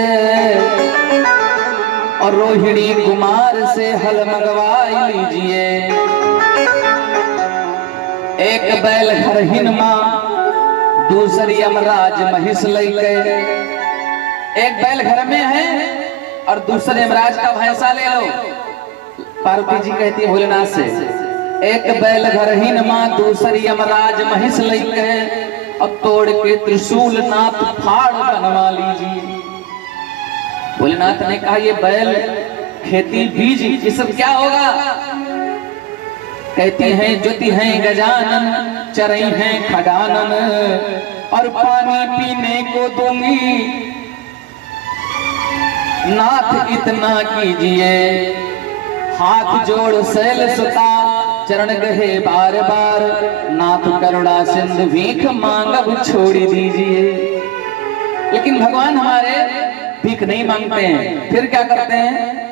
और रोहिणी कुमार से हल मंगवा लीजिए। एक बैल घर हिनमा, दूसरी यमराज महिष लैके। एक बैल घर में है और दूसरे यमराज का भैंसा ले लो। पार्वती जी कहती है भोलेनाथ से, एक बैल घर हिनमा, दूसरी यमराज महिष लैके, अब तोड़ के त्रिशूल नाथ फाड़ बनवा लीजिए। भोलेनाथ ने कहा ये बैल, खेती, बीज, ये सब क्या होगा? कहती हैं ज्योति हैं गजानन, चरई हैं खडानन, और पानी पीने को दूंगी, नाथ इतना कीजिए। हाथ जोड़ शैल सुता, चरण गहे बार बार, नाथ करुणा सिंधु भीख मांगब छोड़ दीजिए। लेकिन भगवान हमारे भीख नहीं मांगते हैं, फिर क्या करते हैं?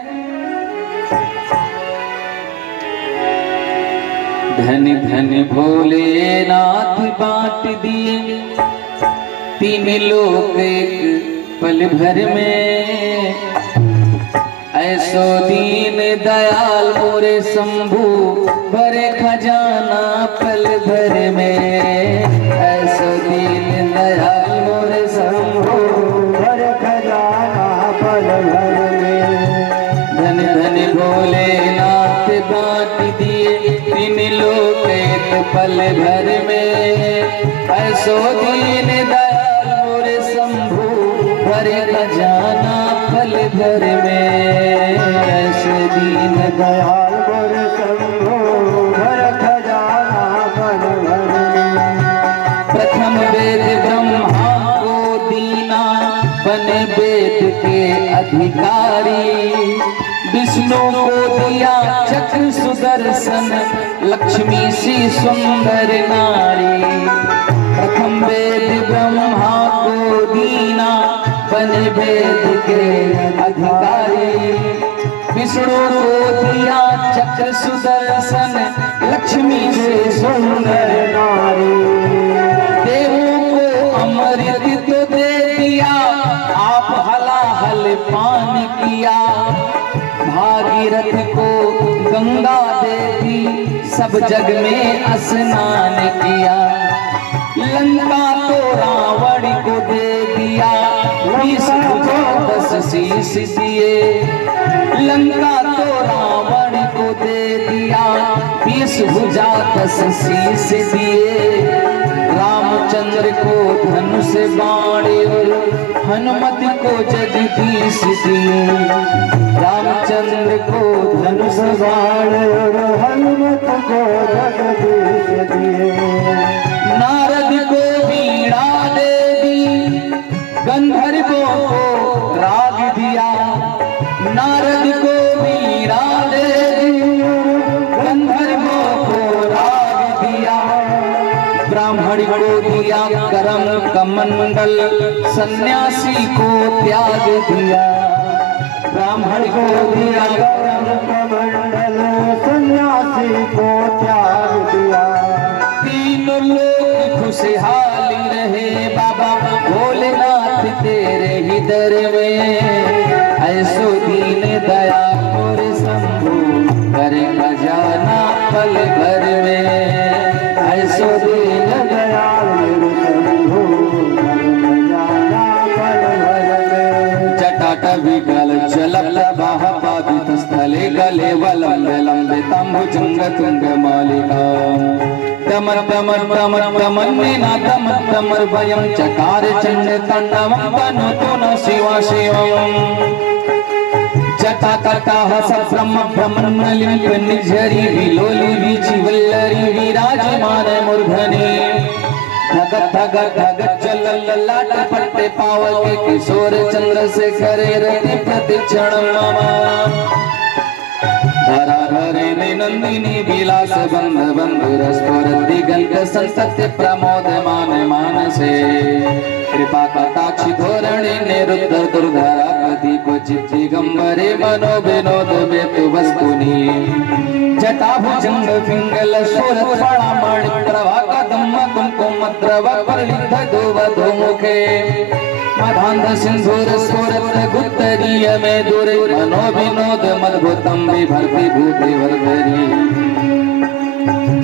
धन धन भोलेनाथ बांट दिए, तीन लोक एक पल भर में, ऐसो दीन दयाल मोरे शंभु, भरे खजाना पल भर में। ऐसो दीन दयाल मोरे शंभु, भरे खजाना पल भर में। धन धन भोलेनाथ बांट दिए, तीन लोक एक पल भर में, ऐसो दीन दयाल मोरे शंभु, भरे खजाना पल भर में। ऐसे दीन दयाल मोरे शंभु, भरे खजाना पल भर में। प्रथम वेद ब्रह्मा को दीना, बने वेद के अधिकारी, विष्णु को दिया चक्र सुदर्शन, लक्ष्मी सी सुंदर नारी। प्रथम वेद ब्रह्मा को दीना, बने वेद के अधिकारी, विष्णु को दिया चक्र सुदर्शन, लक्ष्मी से सुंदर नारी। देवों को अमृत तो दे दिया, आप हलाहल पान किया, भागीरथ को गंगा देवी, सब जग में स्नान किया। लंका तो रावण को दे दिया, 20 भुजा 10 शीश दिए। लंका तो रावण को दे दिया, 20 भुजा 10 शीश दिए। रामचंद्र को धनुष बाण, हनुमत को जगदीश दिए। रामचंद्र को धनुष बाण, हनुमत को जगदीश दिए। नारद को वीणा दे दी, गंधर्वों को राग दिया। नारद को वीणा दे दी, गंधर्वों को राग दिया। ब्राह्मण को दिया करम कमंडल, सन्यासी को त्याग दिया। ब्राह्मण को दिया करम कमंडल, सन्यासी को त्याग दिया। तीन लोग खुशहाली रहे बाबा भोलेनाथ तेरे ही दर में। ऐसो दीन दया मोरे शंभु, करे खजाना पल भर में। ऐसो दीन दया मोरे शंभु, करे खजाना पल भर में। जटाट विकल चलल बाह पादित स्थले, गले वलंबे लंबे तंभुजंग तुंग मालिका। तमर तमर तमर तमन्निना तमर तमर भयं चकार चंड तांडवं तनोतु न शिवा शिवं। जटा तटा हस ब्रह्म ब्रह्मलिंग निझरी विलोली विचि वल्लरी विराजमान मूर्धनि। धग धग धग चल लाट पट्टे पावल के किशोर चंद्रशेखर रति प्रतिक्षण नमः। धरा धरे नंदिनी विलास बंध बंधुरस्वर दिगंत संसत्य प्रमोद मान मानसे कृपा कटाक्षी धोरणी निरुद्ध दुर्धरा प्रदीप चित्ति गंबरे मनो विनोद में तु वस्तुनि जटा भुजंग पिंगल शूरत फणा मणि प्रभा कदम कुमकुम द्रव परिलित धुवधु मुखे मधांध सिंधुर स्वरत गुत्तरीय में दुरे मनो विनोद मद्भुतम विभर्ति भूति वर्धरी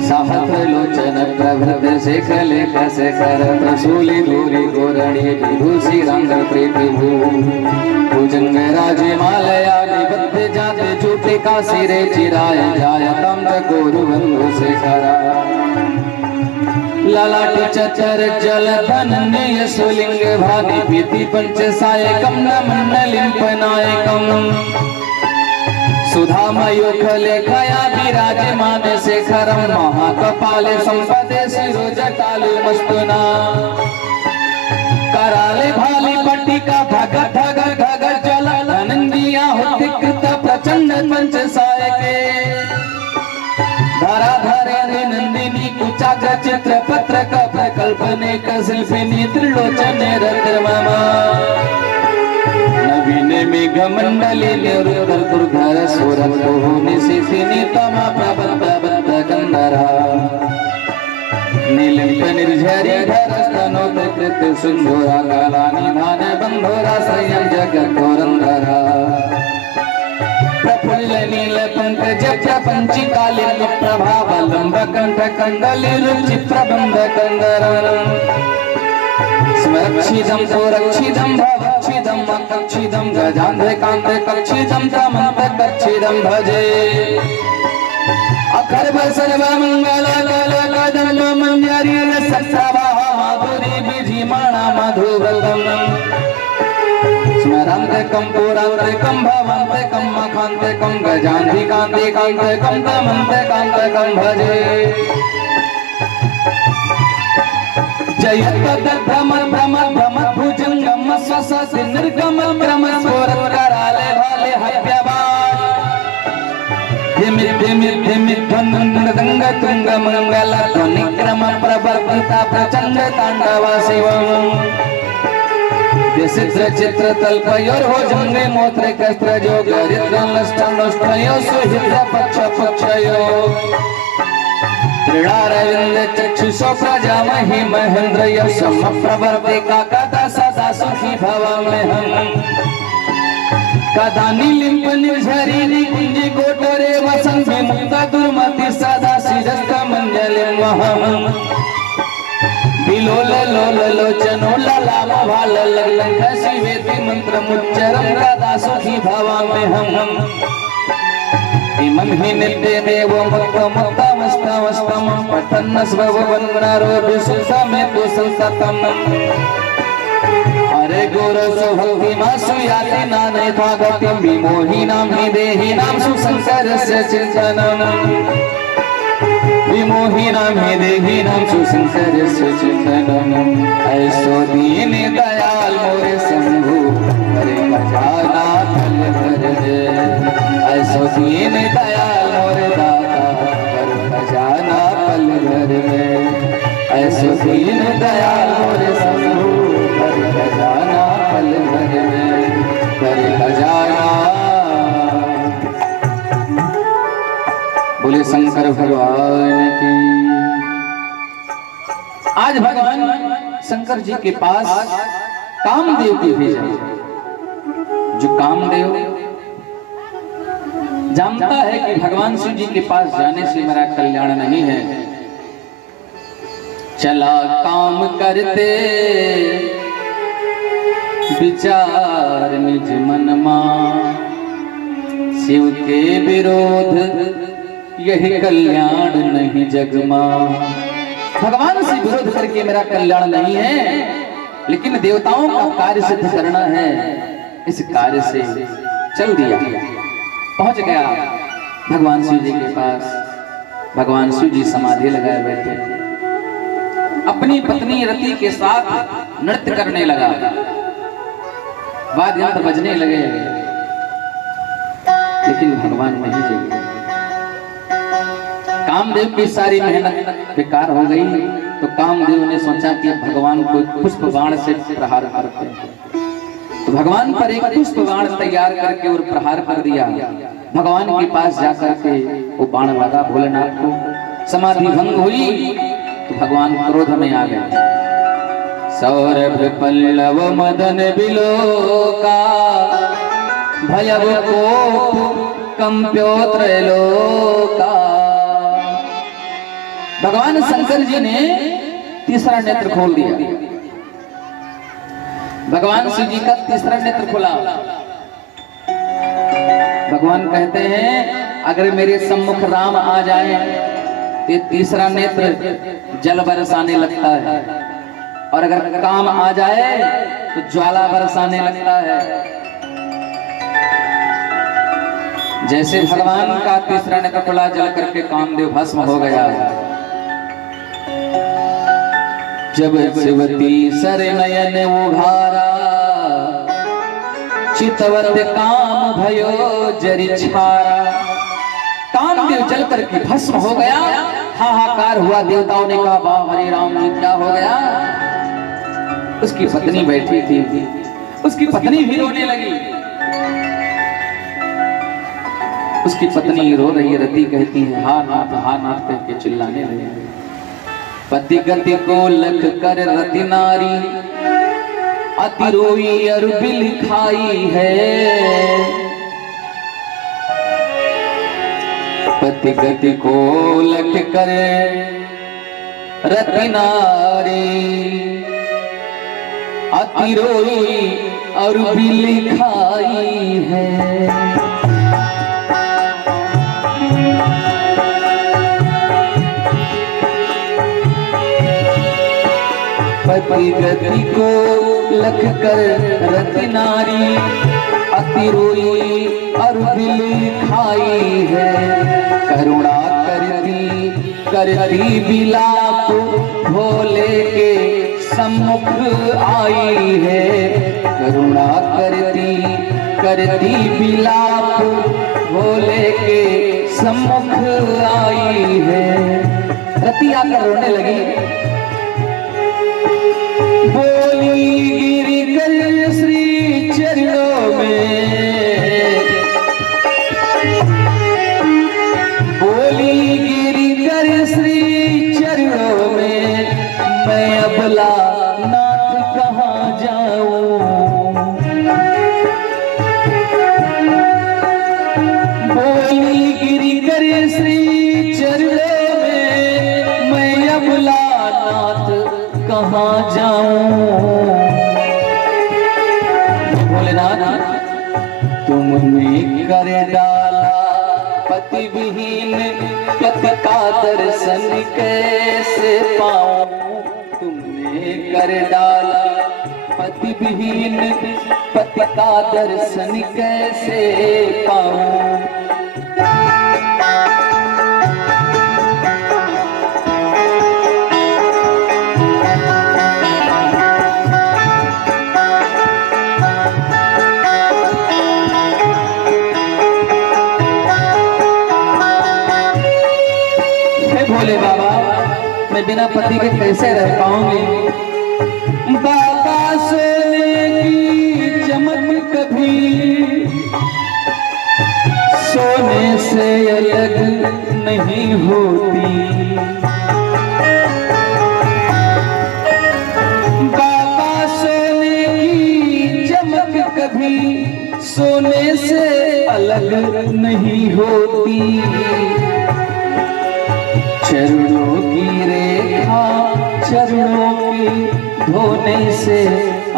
साहत लोचन प्रभृत शेखर शेखर शूली धूरी गोरणी विभूषि रंग प्रीति भू भुजंग राजे मालया निबद्ध जाते चूटे का सिरे चिराय जाय तम गोरु बंधु शेखरा ललाट चचर जल धन निय सुलिंग भानि पीति पंच सायकम न मंडलिंपनायकम सुधामयो खलेखया विराजमान शेखरम महाकपाले संपदे शिरो जटालु मस्तुना कराले भाली पट्टिका धग धग धग जल अनंदिया होतिकृत प्रचंड पंच सायके धरा धरे नंदिनी कुचाग्र चित्र पत्र का प्रकल्पने का शिल्पिनी त्रिलोचन रत्नमा नवीन मेघ मंडली निरुद्ध दुर्धर सुरत निशिथिनी तमा प्रबंध बंध गंधरा नीलिंप निर्झरी धर स्तनोत कृत सिंधुरा कालानि धान बंधुरा संयम जगत धुरंधरा प्रफुल्ल नील पंकज प्रपंची कालिक प्रभाव लंब कंठ कंडली रुचि प्रबंध कंदरम स्मरक्षिदं सुरक्षिदं भवक्षिदं अकक्षिदं गजान्धे कान्ते कक्षिदं तमन्त कक्षिदं भजे अखर्व सर्व मंगल कल कदम मंजरी सत्सवा माधुरी विधिमाणा मधुव्रतम स्मरन्ते कं पुरन्ते कं भवन्ते कं मखान्ते कं गजान्धि कान्ते कान्ते कं तमन्ते कान्ते कं भजे जयत भ्रम भ्रम भ्रम भुजंगम स्वस निर्गम भ्रम स्फोरत कराले भाले हव्यवा धिमि धिमि धिमि ध्वंग तुंग मंगल ध्वनिक्रम प्रवर्तिता प्रचंड तांडवा शिवम विचित्र चित्र तल्पयोर हो जंगे मोत्र कस्त्र जो गरिद्र नष्टयो सुहित पक्ष पक्षयो त्रिणारविंद चक्षुषो प्रजामहि महेंद्र यशम प्रवर्तिका कदा सदा सुखी भवाम्यहम् कदा नीलिंप निर्झरी निकुंजी कोटरे वसं विमुक्त दुर्मति सदा शिरस्त मंजलिं वहम् विलोल लोल लोचनो ललाम भाल लग्न शिवेति मंत्र मुच्चरं कदा सुखी भवाम्यहम् इमं हि नित्यमेव मुक्तमुक्तमस्तमस्तम पठन् स्ववन्नरो विसुसमे तु संसतम् हरे गुरो सुभक्तिमासु याति नानेथा गतिं विमोहिनां हि देहिनां सुसंसारस्य चिन्तनम् विमोहिनां हि देहिनां सुसंसारस्य चिन्तनम् ऐसो दीन दयाल मोरे शंभु हरे खजाना फल भर दे ऐसो दीन दयाल मोरे दाता कर खजाना पल भर में ऐसो दीन दयाल मोरे शंभु कर खजाना पल भर में कर खजाना। बोले शंकर भगवान की। आज भगवान शंकर जी के पास कामदेव को भेजा। जो कामदेव जानता है कि भगवान शिव जी के पास जाने से मेरा कल्याण नहीं है, चला काम करते विचार निज मन मा शिव के विरोध यही कल्याण नहीं जगमा। भगवान से विरोध करके मेरा कल्याण नहीं है, लेकिन देवताओं का कार्य सिद्ध करना है। इस कार्य से चल दिया, पहुंच गया भगवान शिव जी के पास। भगवान शिव जी समाधि लगाए बैठे, अपनी पत्नी रति के साथ नृत्य करने लगा, वाद्य यंत्र बजने लगे, लेकिन भगवान नहीं जगे। कामदेव की सारी मेहनत बेकार हो गई, तो कामदेव ने सोचा कि भगवान को पुष्प बाण से प्रहार करते हैं। तो भगवान पर एक पुष्प बाण तैयार करके और प्रहार कर दिया। भगवान के पास जाकर के वो बाण लगा भोलेनाथ को, समाधि भंग हुई तो भगवान क्रोध में आ गए। सौरभ पल्लव मदन बिलोका भयव कोप कंप्यो त्रैलोका। भगवान शंकर जी ने तीसरा नेत्र खोल दिया। भगवान शिव जी का तीसरा नेत्र खुला। भगवान कहते हैं अगर मेरे सम्मुख राम आ जाए तो तीसरा नेत्र जल बरसाने लगता है, और अगर काम आ जाए तो ज्वाला बरसाने लगता है। जैसे भगवान का तीसरा नेत्र खुला, जल करके कामदेव भस्म हो गया। जब शिवती सर नयन उघारा, चितवत काम भयो जरि छारा। कामदेव जल करके भस्म हो गया। हाहाकार हुआ, देवताओं ने कहा वाह हरे राम जी क्या हो गया। उसकी पत्नी बैठी थी, उसकी पत्नी भी रोने लगी। उसकी पत्नी रो रही, रति कहती है हा नाथ कह के चिल्लाने लगी। पति गति को लख कर रति नारी, अति रोई और बिल खाई है। पति गति को लख कर रति नारी, अति रोई और बिल खाई है। पति गति को लख कर रति नारी, अति रोई और बिल खाई है। करुणा करती बिलाप भोले के सम्मुख आई है। करुणा करती बिलाप भोले के सम्मुख आई है। रति आकर रोने लगी। बोली गिरी कर श्री चरणों में, बोली गिरी कर श्री चरणों में, मैं अबला नाथ कहाँ जाऊं। बोली गिरी कर श्री चरणों में, मैं अबला नाथ कहाँ जाऊं। भोलेनाथ तुमने कर डाला पति विहीन, पति का दर्शन कैसे पाऊं। तुमने कर डाला पति विहीन, पति का दर्शन कैसे पाऊं। भोले बाबा मैं बिना पति के कैसे रह पाऊंगी। बाबा सोने की चमक कभी सोने से अलग नहीं होती। बाबा सोने की चमक कभी सोने से अलग नहीं होती। चरणों की रेखा चरणों की धोने से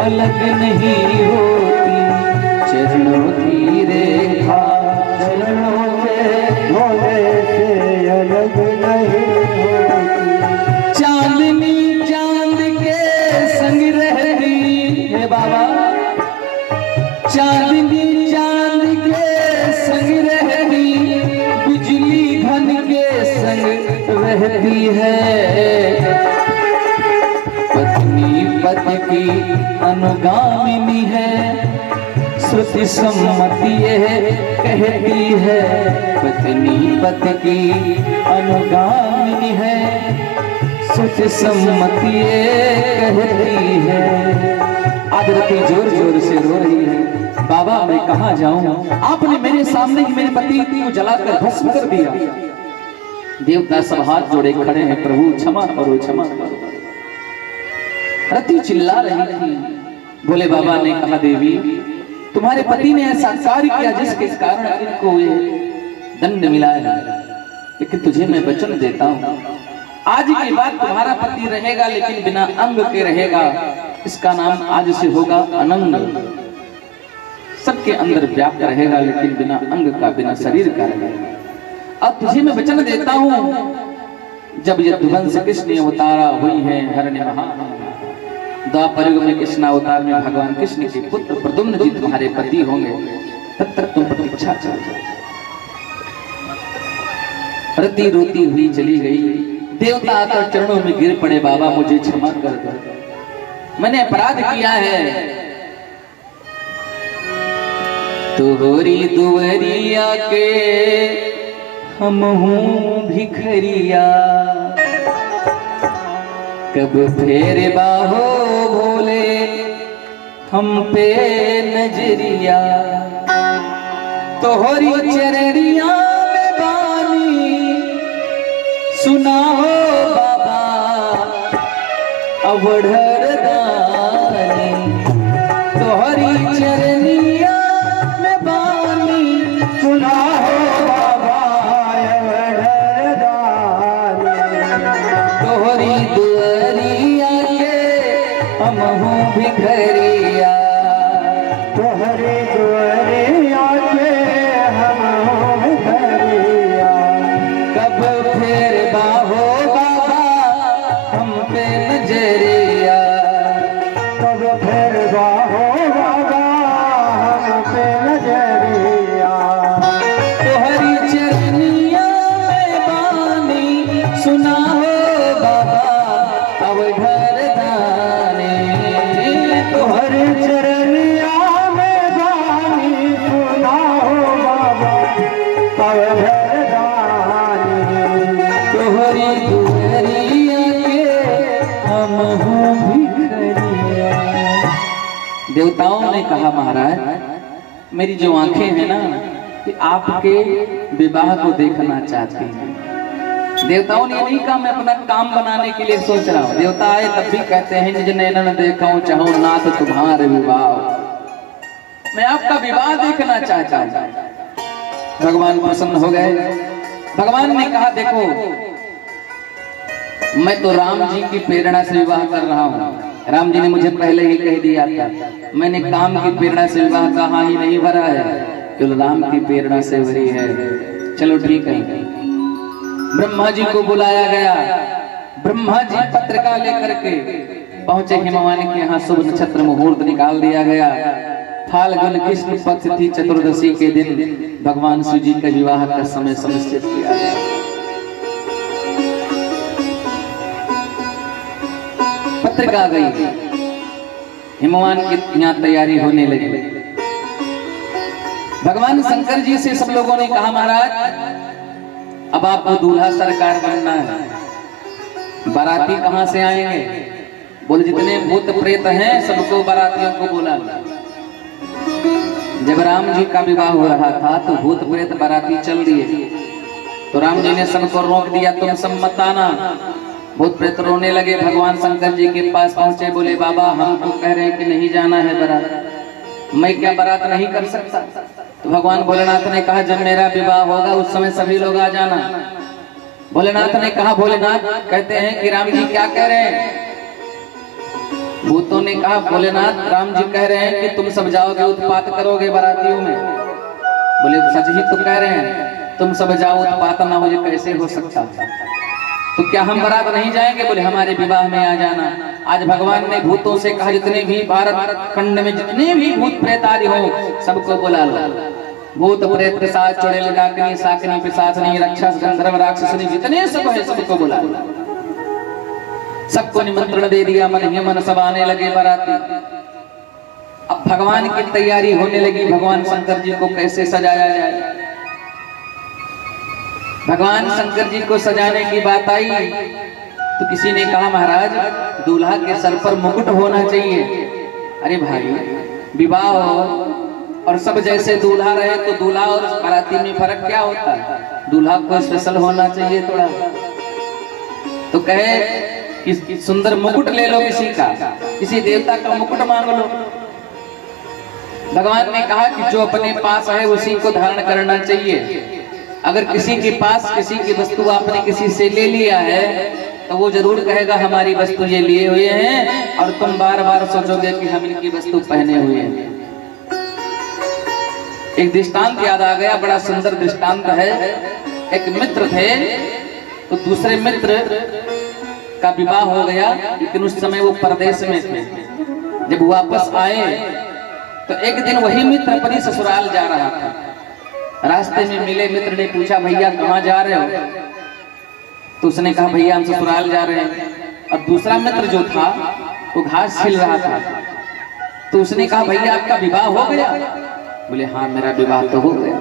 अलग नहीं होती। चरणों की रेखा चरणों के धोने से अलग नहीं होती। चांदनी चांद के संग रहती है बाबा, चांदनी चांद के संग रहती, बिजली धन के संग रहती है। पत्नी पति की अनुगामिनी है, श्रुति सम्मति कहती है पत्नी पति की अनुगामिनी है। श्रुति सम्मति कहती है। आज रति जोर जोर से रो रही है, बाबा मैं कहाँ जाऊं, आपने मेरे सामने ही मेरे पति को जलाकर भस्म कर दिया। देवता सब हाथ जोड़े खड़े हैं, प्रभु क्षमा करो क्षमा करो। रति चिल्ला रही थी। भोले बाबा ने कहा देवी तुम्हारे पति ने ऐसा कार्य किया जिसके कारण इनको ये दंड मिला है, लेकिन तुझे मैं वचन देता हूं आज के बाद तुम्हारा पति रहेगा लेकिन बिना अंग के रहेगा। इसका नाम आज से होगा अनंग। सबके अंदर व्याप्त रहेगा लेकिन बिना अंग का बिना शरीर का रहेगा। अब तुझे मैं वचन देता हूं जब यदुवंश कृष्ण अवतारा हुई है हरण्य महा द्वापर युग में कृष्ण अवतार में भगवान कृष्ण के पुत्र प्रद्युम्न जी तुम्हारे पति होंगे, तब तक तुम प्रतीक्षा करो। रति रोती हुई चली गई। देवता आकर चरणों में गिर पड़े, बाबा मुझे क्षमा कर दो, मैंने अपराध किया है। तोहरी दुवरिया के हम हूँ भिखरिया, कब फेर बाहो भोले हम पे नजरिया। तोहरी चररिया में बानी सुना हो बाबा अवढ़र दानी। तोहरी चरनिया में बानी सुना हो बाबा अवढ़र दानी। तोहरी दुआरिया के हम हूँ भिखरिया, तोहरे दुआरिया के हम हूँ भिखरिया। कब फिर बाहो बाबा हम पे नजरिया। कब फिर बाहो बाबा हम पे नजरिया। तोहरी चरनिया में बानी सुना हो बाबा अवघर दानी। तोहरे चरनिया में बानी सुना हो बाबा अवघर दानी। तोहरी दुआरिया के हम हूँ भिखरिया। देवताओं ने कहा महाराज मेरी जो आंखें हैं ना कि आपके विवाह को देखना चाहती हैं। देवताओं ने नहीं कहा मैं अपना काम बनाने के लिए सोच रहा हूँ। देवता आए तब भी कहते हैं निज नैनन देखूं चाहूं नाथ तुम्हारे विवाह, मैं आपका विवाह देखना चाहता हूँ। भगवान प्रसन्न हो गए। भगवान ने कहा देखो मैं तो राम जी की प्रेरणा से विवाह कर रहा हूँ। राम जी ने मुझे पहले ही कह दिया था, मैंने काम की प्रेरणा से विवाह कहा ही नहीं भरा है, केवल राम की प्रेरणा से भरी है। चलो ठीक है। ब्रह्मा जी को बुलाया गया। ब्रह्मा जी पत्रिका लेकर के पहुंचे हिमवान के यहाँ। शुभ नक्षत्र मुहूर्त निकाल दिया गया। फाल्गुन कृष्ण पक्ष थी चतुर्दशी के दिन भगवान शिव जी का विवाह का समय सुनिश्चित किया गया। पत्रिका गई, हिमवान की यहाँ तैयारी होने लगी। भगवान शंकर जी से सब लोगों ने कहा महाराज अब आपको दूल्हा सरकार बनना है। बाराती कहाँ से आएंगे? बोले जितने भूत प्रेत हैं सबको बारातियों को बुला। जब राम जी का विवाह हो रहा था तो भूत प्रेत बाराती चल दिए, तो राम जी ने सबको रोक दिया, तुम सब मत आना। भूत प्रेत रोने लगे। भगवान शंकर जी के पास पहुंचे, बोले बाबा हम तो कह रहे हैं कि नहीं जाना है बारात, मैं क्या बारात नहीं कर सकता? तो भगवान भोलेनाथ ने कहा जब मेरा विवाह होगा उस समय सभी लोग आ जाना। भोलेनाथ ने कहा भोलेनाथ कहते हैं कि राम जी क्या कह रहे हैं? भूतों ने कहा भोलेनाथ राम जी कह रहे हैं कि तुम सब जाओगे उत्पात करोगे बारातियों में। बोले सच ही तो कह रहे हैं, तुम सब जाओ उत्पात ना हो, ये कैसे हो सकता? तो क्या हम बारात नहीं जाएंगे? बोले हमारे विवाह में आ जाना। आज भगवान ने भूतों से कहा जितने भी भारत खंड में जितने भी भूत प्रेत आदि हो सबको बुला लो। भूत प्रेत पिशाच चुड़ैल डाकनी शाकनी पिशाचनी राक्षस गंधर्व राक्षसनी जितने सब है सबको बुला लो। सबको निमंत्रण दे दिया। मन ही मन सब आने लगे बाराती। अब भगवान की तैयारी होने लगी, भगवान शंकर जी को कैसे सजाया जाए। भगवान शंकर जी को सजाने की बात आई तो किसी ने कहा महाराज दूल्हा के सर पर मुकुट होना चाहिए। अरे भाई विवाह हो और सब जैसे दूल्हा रहे तो दूल्हा और बाराती में फर्क क्या होता है, दूल्हा को स्पेशल होना चाहिए थोड़ा। तो कहे कि सुंदर मुकुट ले लो, किसी का, किसी देवता का मुकुट मांग लो। भगवान ने कहा कि जो अपने पास है उसी को धारण करना चाहिए। अगर किसी के पास किसी की वस्तु आपने किसी से ले लिया है तो वो जरूर कहेगा हमारी वस्तु ये लिए हुए हैं, और तुम बार बार सोचोगे कि हम इनकी वस्तु पहने हुए हैं। एक दृष्टांत याद आ गया, बड़ा सुंदर दृष्टांत है। एक मित्र थे तो दूसरे मित्र का विवाह हो गया, लेकिन उस समय वो परदेश में थे। जब वापस आए तो एक दिन वही मित्र अपनी ससुराल जा रहा था। रास्ते में मिले, मित्र ने पूछा भैया कहाँ जा रहे हो? तो उसने कहा भैया हम ससुराल जा रहे हैं। और दूसरा मित्र जो था वो घास छिल रहा था। तो उसने कहा भैया आपका विवाह हो गया? बोले हाँ मेरा विवाह तो हो गया।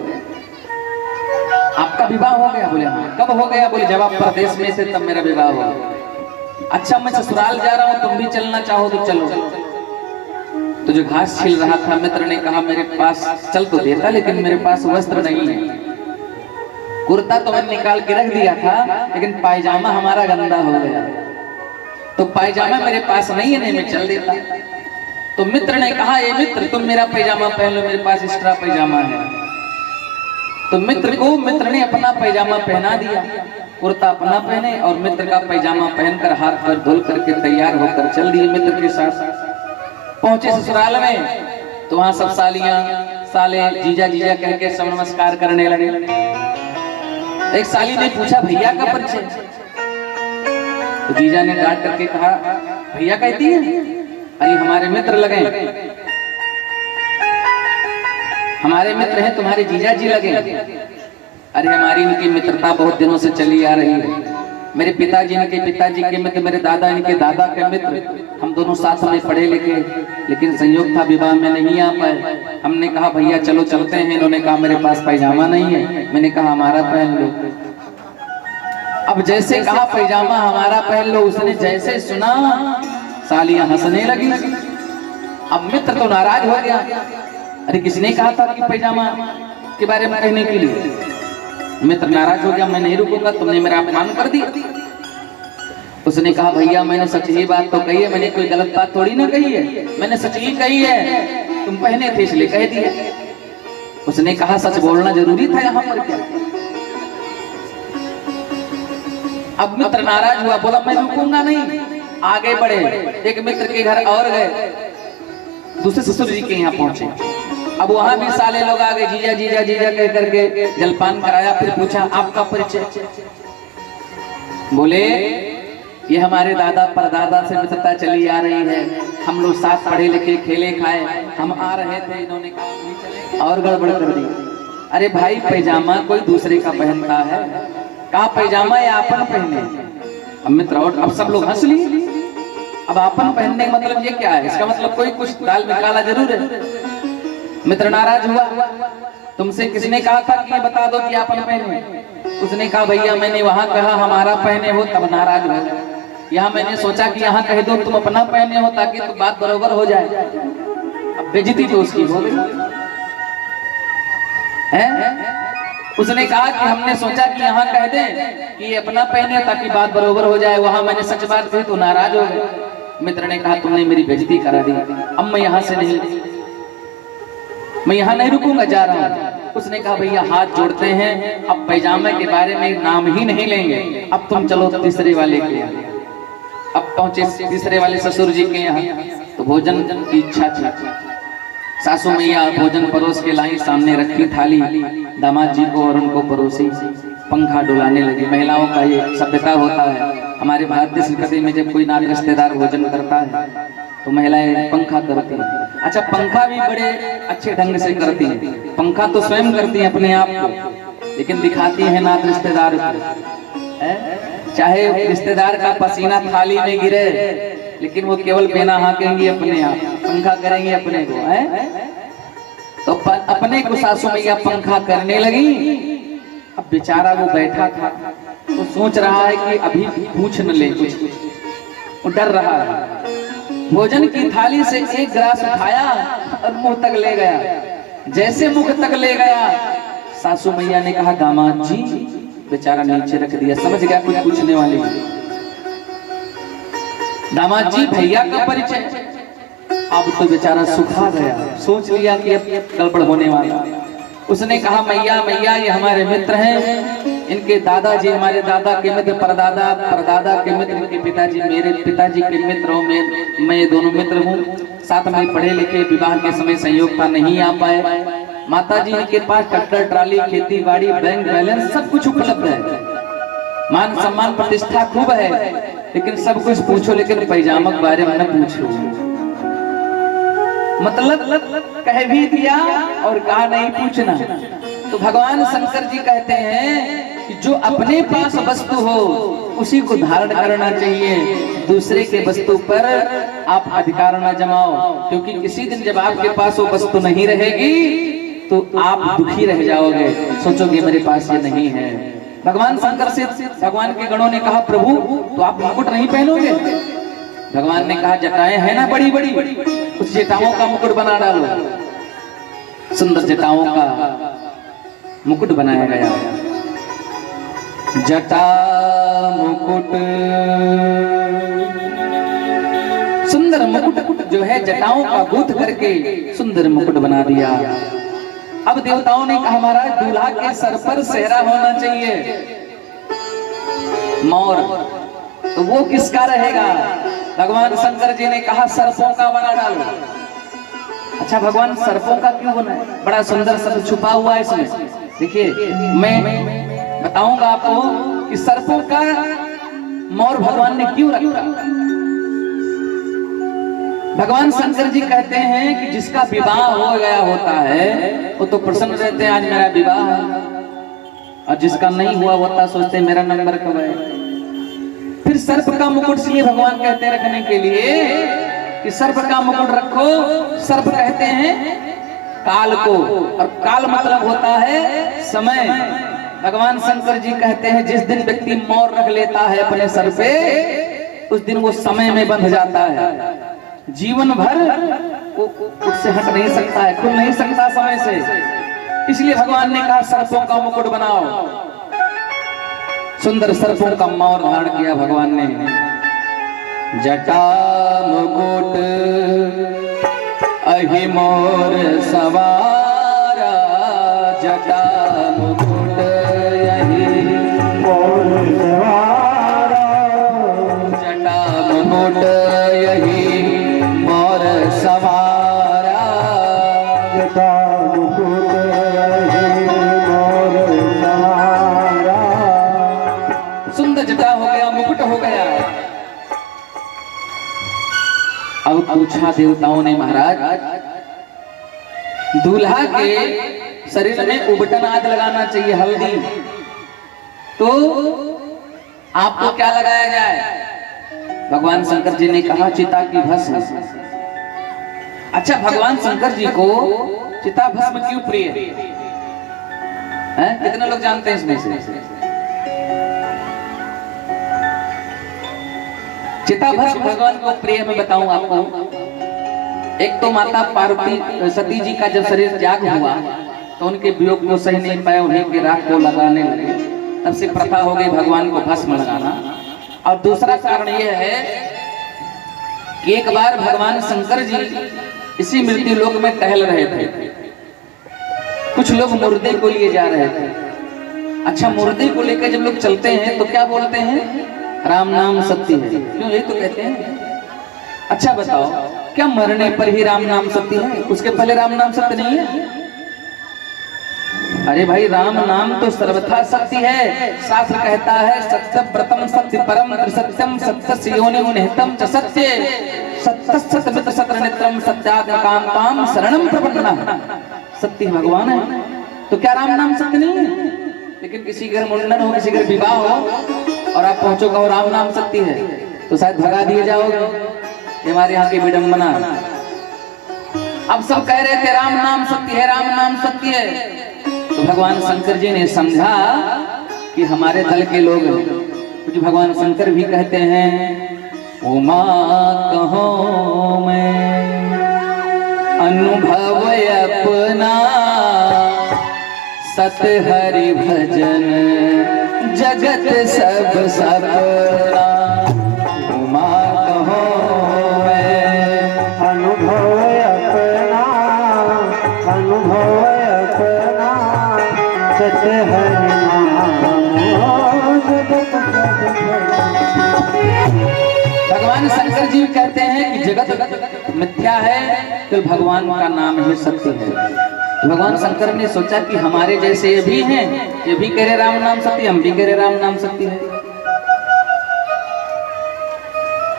आपका विवाह हो गया? बोले हाँ। कब हो गया? बोले जब आप प्रदेश में थे तब मेरा विवाह हो गया। अच्छा मैं ससुराल जा रहा हूँ, तुम भी चलना चाहो तो चलो। तो जो घास छिल रहा था मित्र ने कहा मेरे पास चल तो देता, लेकिन मेरे पास वस्त्र नहीं है। कुर्ता तो मैंने निकाल के रख दिया था, लेकिन पायजामा हमारा गंदा हो गया, तो पायजामा मेरे पास नहीं है, नहीं मैं चल देता। तो मित्र ने कहा ये मित्र तुम मेरा पायजामा पहन लो, मेरे पास एक्स्ट्रा पायजामा है। तो मित्र ने अपना पायजामा पहना दिया, कुर्ता अपना पहने और मित्र का पायजामा पहनकर हाथ पर धुल करके तैयार होकर चल दिए मित्र के साथ। पहुंचे ससुराल में तो वहां सब सालियां साले जीजा जीजा कह के सब नमस्कार करने लगे। एक साली ने पूछा भैया का परिचय? तो जीजा ने डांट करके कहा भैया कहती है? अरे हमारे मित्र लगे, हमारे मित्र हैं, तुम्हारे जीजा जी लगे। अरे हमारी इनकी मित्रता बहुत दिनों से चली आ रही है। मेरे पिताजी इनके पिताजी के मित्र, मेरे दादा इनके दादा के मित्र, हम दोनों साथ में पढ़े लिखे, लेकिन संयोग था विवाह में नहीं आ पाए। हमने कहा भैया चलो चलते हैं। इन्होंने कहा मेरे पास पायजामा नहीं है। मैंने कहा हमारा पहन लो। अब जैसे कहा पायजामा हमारा पहन लो, उसने जैसे सुना सालियां हंसने लगी। अब मित्र तो नाराज हो गया, अरे किसने कहा था कि पायजामा के बारे में कहने के लिए? मित्र नाराज हो गया, मैं नहीं रुकूंगा, तुमने मेरा अपमान कर दिया। उसने कहा भैया मैंने सच ही बात तो कही है, मैंने कोई गलत बात थोड़ी ना कही है, मैंने सच ही कही है, तुम पहने थे इसलिए कह दिया। उसने कहा सच बोलना जरूरी था यहाँ पर क्या? अब मित्र नाराज हुआ, बोला मैं रुकूंगा नहीं। आगे बढ़े, एक मित्र के घर और गए, दूसरे ससुर जी के यहाँ पहुंचे। अब वहां भी साले लोग आ गए, जीजा जीजा जीजा कह करके जलपान कराया। फिर पूछा आपका परिचय? बोले ये हमारे दादा परदादा से मित्रता चली आ रही है, हम लोग साथ पढ़े लिखे खेले खाए, हम आ रहे थे, इन्होंने कहा और गड़बड़ कर दी। अरे भाई पायजामा कोई दूसरे का पहनता है, कहा पायजामा या आपन पहने? अब मित्र और अब सब लोग हंस लिए। अब आपन पहनने का मतलब ये क्या है? इसका मतलब कोई कुछ दाल में काला जरूर है। मित्र नाराज हुआ, तुमसे किसने कहा था कि ये बता दो कि आपन पहने? उसने कहा भैया मैंने वहां कहा हमारा पहने हो तब नाराज हो, यहाँ मैंने सोचा कि यहाँ कह दो तुम अपना पहने हो ताकि तो बात बरोबर हो जाए। अब बेइज्जती तो उसकी हो गई है। उसने कहा कि हमने सोचा कि यहाँ कह दें कि ये अपना पहने ताकि बात बरोबर हो जाए, वहां मैंने सच बात कही तो नाराज हो गए। मित्र ने कहा तुमने मेरी बेइज्जती करा दी, अब मैं यहाँ से नहीं, मैं यहाँ नहीं रुकूंगा, जा रहा हूँ। उसने कहा भैया हाथ जोड़ते हैं, अब पायजामे के बारे में नाम ही नहीं लेंगे, अब तुम चलो तीसरे वाले के यहाँ। अब पहुंचे तीसरे वाले ससुर जी के यहाँ, तो भोजन की इच्छा थी। सासू मैया भोजन परोस के लाई, सामने रखी थाली, दामाद जी को और उनको परोसी, पंखा डुलाने लगी। महिलाओं का ये सभ्यता होता है। हमारे भारतीय संस्कृति में जब कोई नात रिश्तेदार भोजन करता है तो महिलाएं पंखा करती हैं। अच्छा पंखा भी बड़े अच्छे ढंग से करती हैं, पंखा तो स्वयं करती हैं अपने आप को, लेकिन दिखाती है नात रिश्तेदार को। चाहे रिश्तेदार का पसीना थाली में गिरे लेकिन वो केवल बेना हाँकेंगी अपने आप, पंखा करेंगी अपने को है। तो अपने को सासू मैया पंखा करने लगी। अब बेचारा वो बैठा था, वो सोच रहा है कि अभी पूछ न ले कुछ, वो डर रहा है। भोजन की थाली से एक गिलास उठाया और मुंह तक ले गया। जैसे मुंह तक ले गया, सासू मैया ने कहा दामाद जी। बेचारा नीचे रख दिया, समझ गया कुछ पूछने वाले। दामाद जी भैया का परिचय। अब तो बेचारा सुखा गया, सोच लिया कि अब गड़बड़ होने वाला। उसने कहा मैया मैया ये हमारे मित्र हैं, इनके दादाजी हमारे दादा के मित्र, परदादा परदादा के मित्र, इनके पिताजी मेरे पिताजी के मित्र हो, मैं दोनों मित्र हूँ। साथ में पढ़े लिखे, विवाह के समय संयोग था नहीं आ पाए। माताजी इनके पास ट्रैक्टर ट्राली खेती बाड़ी बैंक बैलेंस सब कुछ उपलब्ध है, मान सम्मान प्रतिष्ठा खूब है, लेकिन सब कुछ पूछो लेकिन पैजामा के बारे में न पूछो। मतलब कह भी दिया और कहा नहीं पूछना। तो भगवान शंकर जी कहते हैं कि जो अपने पास वस्तु हो उसी को धारण करना चाहिए, दूसरे के वस्तु पर आप अधिकार न जमाओ, क्योंकि किसी दिन जब आपके पास वो वस्तु नहीं रहेगी तो आप दुखी रह जाओगे, सोचोगे मेरे पास ये नहीं है। भगवान शंकर से भगवान के गणों ने कहा प्रभु तो आप मुकुट नहीं पहनोगे? भगवान ने कहा जटाएं है ना बड़ी बड़ी, उस जटाओं का मुकुट बना डालो। सुंदर जटाओं का मुकुट बनाया गया। जटा मुकुट, सुंदर मुकुट जो है जटाओं का गूंथ करके सुंदर मुकुट बना दिया। अब देवताओं ने कहा महाराज दूल्हा के सर पर सेहरा होना चाहिए, मोर, तो वो किसका रहेगा? भगवान शंकर जी ने कहा सर्पों का बना डालो। अच्छा भगवान सर्पों का क्यों बना है? बड़ा सुंदर शब्द छुपा हुआ है इसमें। देखिए मैं बताऊंगा आपको कि सर्पों का मोर भगवान ने क्यों रखा। भगवान शंकर जी कहते हैं कि जिसका विवाह हो गया होता है वो तो प्रसन्न रहते हैं, आज मेरा विवाह है, और जिसका नहीं हुआ होता सोचते हैं मेरा नंबर कब है। फिर सर्प का मुकुट इसलिए भगवान कहते हैं रखने के लिए कि सर्प का मुकुट रखो। सर्प कहते हैं काल को, और काल मतलब होता है समय। भगवान शंकर जी कहते हैं जिस दिन व्यक्ति मोर रख लेता है अपने सर पे, उस दिन वो समय में बंध जाता है, जीवन भर वो उससे हट नहीं सकता है, खुल नहीं सकता समय से। इसलिए भगवान ने कहा सर्पों का मुकुट बनाओ। सुंदर सर्पों का मोर धारण किया भगवान ने। जटा मुकुट अहि मोर सवारा, जटा मुकुट अहि मोर सवारा, जटा मुकुट अहि मोर सवारा, जटा मुकुट अहि मोर सवारा। सुंदर जटा हो गया, मुकुट हो गया। अब पूछा देवताओं ने महाराज दूल्हा के शरीर में उबटन आदि लगाना चाहिए, हल्दी, तो आपको क्या लगाया जाए? भगवान शंकर जी ने कहा चिता की भस्म। अच्छा भगवान शंकर जी को चिता भस्म क्यों प्रिय है? कितने लोग जानते हैं इसमें से? चिता भस्म भगवान को प्रिय मैं बताऊं आपको। एक तो माता पार्वती सती जी का जब शरीर त्याग हुआ तो उनके वियोग को सही नहीं पाए, उन्हीं की राख को लगाने लगे, तब से प्रथा हो गई भगवान को भस्म लगाना। और दूसरा कारण यह है कि एक बार भगवान शंकर जी इसी मृत्यु लोक में टहल रहे थे, कुछ लोग मुर्दे को लिए जा रहे थे। अच्छा मुर्दे को लेकर जब लोग चलते हैं तो क्या बोलते हैं? राम नाम सत्य है, क्यों यही तो कहते हैं। अच्छा बताओ क्या मरने पर ही राम नाम सत्य है? उसके पहले राम नाम सत्य नहीं है? अरे भाई राम नाम तो सर्वथा सत्य है। शास्त्र कहता है सत्य व्रतम सत्य परम सत्यम सत्य योनिम निहितम च सत्य सत्य सतमित सत्र नेत्रम सत्यात्मकांताम शरणम प्रपन्ना। सत्य भगवान है, तो क्या राम नाम सत्य नहीं है? लेकिन किसी घर मुंडन हो, किसी घर विवाह हो और आप पहुंचोगे और राम नाम सत्य है तो शायद भगा दिए जाओगे। ये हमारे यहाँ की विडंबना। अब सब कह रहे थे राम नाम सत्य है, राम नाम सत्य है। तो भगवान शंकर जी ने समझा कि हमारे दल के लोग, क्योंकि भगवान शंकर भी कहते हैं उमा कहो मैं अनुभव अपना सत हरि भजन जगत सब सपना। उमा कहो मैं अनुभव अपना, अनुभव अपना सत हरि नाम जगत सब सपना। भगवान शंकर जी कहते हैं कि जगत मिथ्या है तो भगवान का नाम ही सत्य है। भगवान शंकर ने सोचा कि हमारे जैसे ये भी हैं, ये भी कह रहे राम नाम सत्य, हम भी कह रहे राम नाम सत्य है।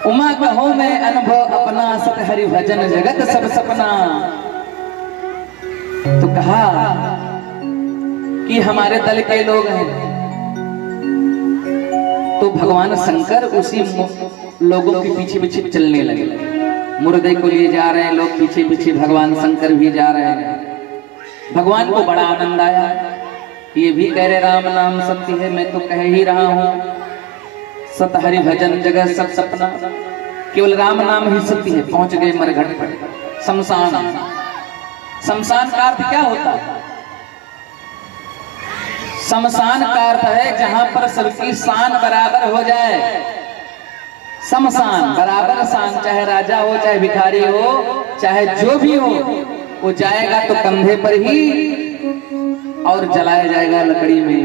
उमा कहो मैं अनुभव अपना सत हरि भजन जगत सब सपना। तो कहा कि हमारे दल के लोग हैं, तो भगवान शंकर उसी लोगों के पीछे पीछे चलने लगे। मुर्दे को लिए जा रहे हैं लोग पीछे पीछे, भगवान शंकर भी जा रहे हैं। भगवान को बड़ा आनंद आया, ये भी कह रहे राम नाम सत्य है, मैं तो कह ही रहा हूँ सत हरि भजन जगत सब सपना, केवल राम नाम ही सत्य है। पहुंच गए मरघट पर, शमशान। शमशान का अर्थ क्या होता है? शमशान का अर्थ है जहां पर सबकी शान बराबर हो जाए। शमशान बराबर शान, चाहे राजा हो, चाहे भिखारी हो, चाहे जो भी हो, वो जाएगा तो कंधे पर ही और जलाया जाएगा लकड़ी में ही।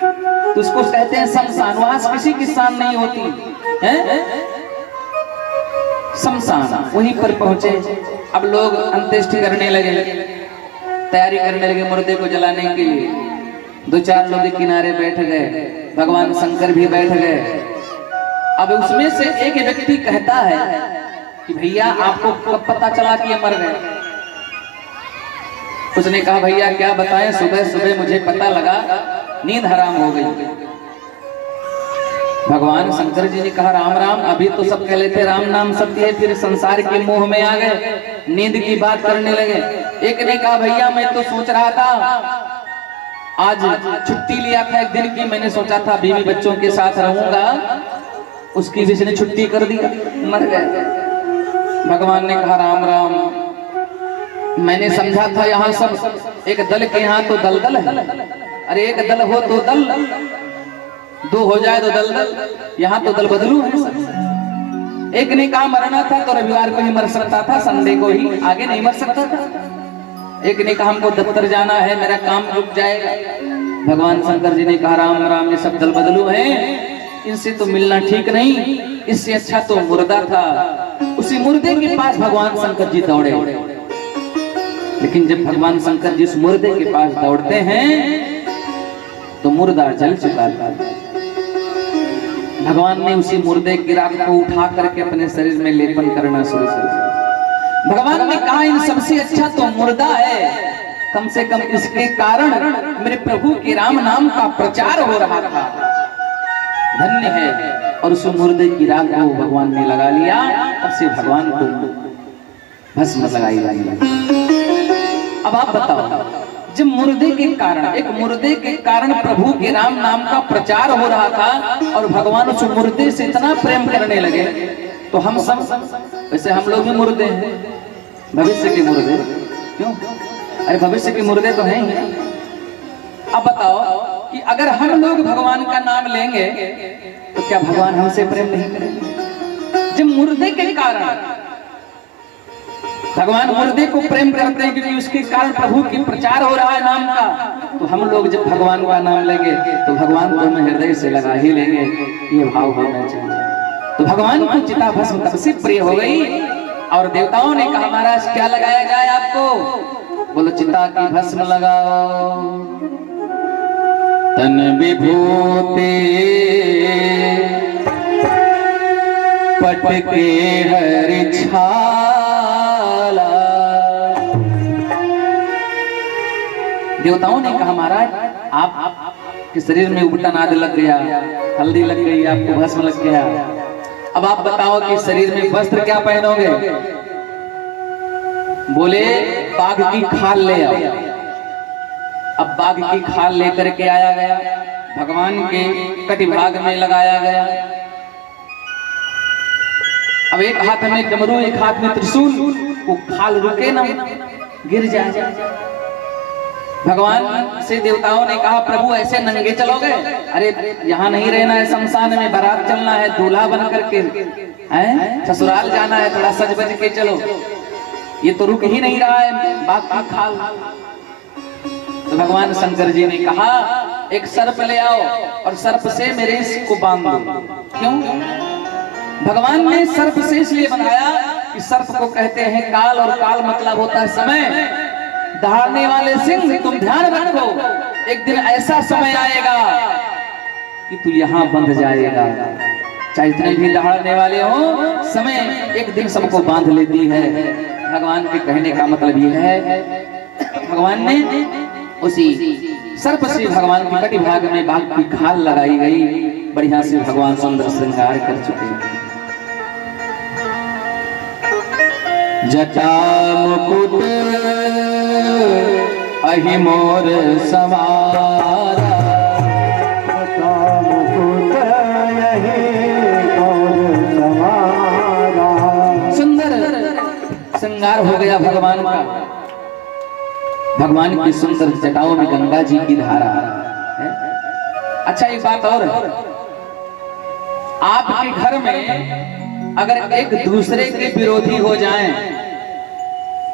तो उसको कहते हैं शमशान। वहां किसी की शान नहीं होती है। शमशान, वहीं पर पहुंचे। अब लोग अंत्येष्टि करने लगे, तैयारी करने लगे मुर्दे को जलाने के लिए। दो चार लोग किनारे बैठ गए, भगवान शंकर भी बैठ गए। अब उसमें से एक व्यक्ति कहता है कि भैया आपको कब पता चला कि ये मर गए? उसने कहा भैया क्या बताएं, सुबह सुबह मुझे पता लगा, नींद हराम हो गई। भगवान शंकर जी ने कहा राम राम, अभी तो सब कह लेते राम नाम सत्य है, फिर संसार के मोह में आ गए, नींद की बात करने लगे। एक ने कहा भैया मैं तो सोच रहा था, आज छुट्टी लिया था एक दिन की, मैंने सोचा था बीवी बच्चों के साथ रहूंगा, उसकी भी ने छुट्टी कर दी, मर गए। भगवान ने कहा राम राम, मैंने समझा था यहाँ सब एक दल के यहाँ तो दलदल है। अरे एक दल हो तो दल, दो हो जाए तो दलदल, यहाँ तो दल बदलू है। एक ने कहा मरना था तो रविवार को ही मर सकता था, संडे को ही, आगे नहीं मर सकता था। एक ने कहा हमको दफ्तर जाना है, मेरा काम रुक जाएगा। भगवान शंकर जी ने कहा राम राम, ये सब दल बदलू हैं, इनसे तो मिलना ठीक नहीं, इससे अच्छा तो मुर्दा था। उसी मुर्दे के पास भगवान शंकर जी दौड़े। लेकिन जब भगवान शंकर जी उस मुर्दे के पास दौड़ते हैं तो मुर्दा जल चुका था। भगवान ने उसी मुर्दे की राख को उठा करके अपने शरीर में लेपन करना शुरू कर दिया। भगवान ने कहा इन सबसे अच्छा तो मुर्दा है, कम से कम इसके कारण मेरे प्रभु के राम नाम का प्रचार हो रहा था, धन्य है। और उस मुर्दे की राख को भगवान ने लगा लिया। तब से भगवान को भस्म लगाई गई। अब आप बताओ, जब मुर्दे के कारण, एक मुर्दे के कारण प्रभु के राम नाम का प्रचार हो रहा था और भगवान उस मुर्दे से इतना प्रेम करने लगे, तो हम सब, वैसे हम लोग भी मुर्दे हैं, भविष्य के मुर्दे। क्यों? अरे भविष्य के मुर्दे तो हैं ही। अब बताओ कि अगर हम लोग भगवान का नाम लेंगे तो क्या भगवान हमसे प्रेम नहीं करेंगे? जब मुर्दे के कारण भगवान मुर्दे को प्रेम करते हैं क्योंकि उसके कारण प्रभु की प्रचार हो रहा है नाम का, तो हम लोग जब भगवान का नाम लेंगे तो भगवान को हमें हृदय से लगा ही लेंगे, ये भाव होना चाहिए। तो भगवान को चिता भस्म तब से प्रिय हो गई। और देवताओं ने कहा महाराज क्या लगाया जाए आपको? बोलो चिता की भस्म लगाओ। तन विभूति पटके हरि छाला। देवताओं ने कहा महाराज आप के शरीर में उबटन आदि लग गया, हल्दी लग गई, आपको भस्म लग गया, अब आप बताओ कि शरीर में वस्त्र क्या पहनोगे? बोले बाघ की खाल ले आओ। अब बाघ की खाल लेकर के आया गया, भगवान के कटिभाग में लगाया गया। अब एक हाथ में डमरू, एक हाथ में त्रिशूल, वो खाल रुके ना, गिर जाए। भगवान से देवताओं ने कहा प्रभु ऐसे नंगे चलोगे? अरे यहाँ नहीं रहना है, शमशान में बारात चलना है, दूल्हा बन करके हैं, ससुराल जाना है, थोड़ा सज बज के चलो। ये तो रुक ही नहीं रहा है बाघ की खाल। तो भगवान शंकर जी ने कहा एक सर्प ले आओ और सर्प से मेरे इसको बांध दो। क्यों? भगवान ने सर्प से इसलिए बनाया कि सर्प को कहते हैं काल, और काल मतलब होता है समय। दहाड़ने वाले सिंह, तुम ध्यान रखो, एक दिन ऐसा समय आएगा कि तू यहाँ बंध जाएगा। चाहे इतने भी दहाड़ने वाले हो, समय एक दिन सबको बांध लेती है। भगवान के कहने का मतलब यह है, भगवान ने उसी सर्प से भगवान की कटिभाग में बाघ की खाल लगाई गई। बढ़िया से भगवान सुंदर श्रृंगार कर चुके हैं। जटा मुकुट अहि मोर सवारा, जटा मुकुट अहि मोर सवारा। सुंदर श्रृंगार हो गया भगवान का। भगवान की सुंदर जटाओं में गंगा जी की धारा है। अच्छा एक बात और, आपके घर में अगर एक दूसरे के विरोधी हो जाएं,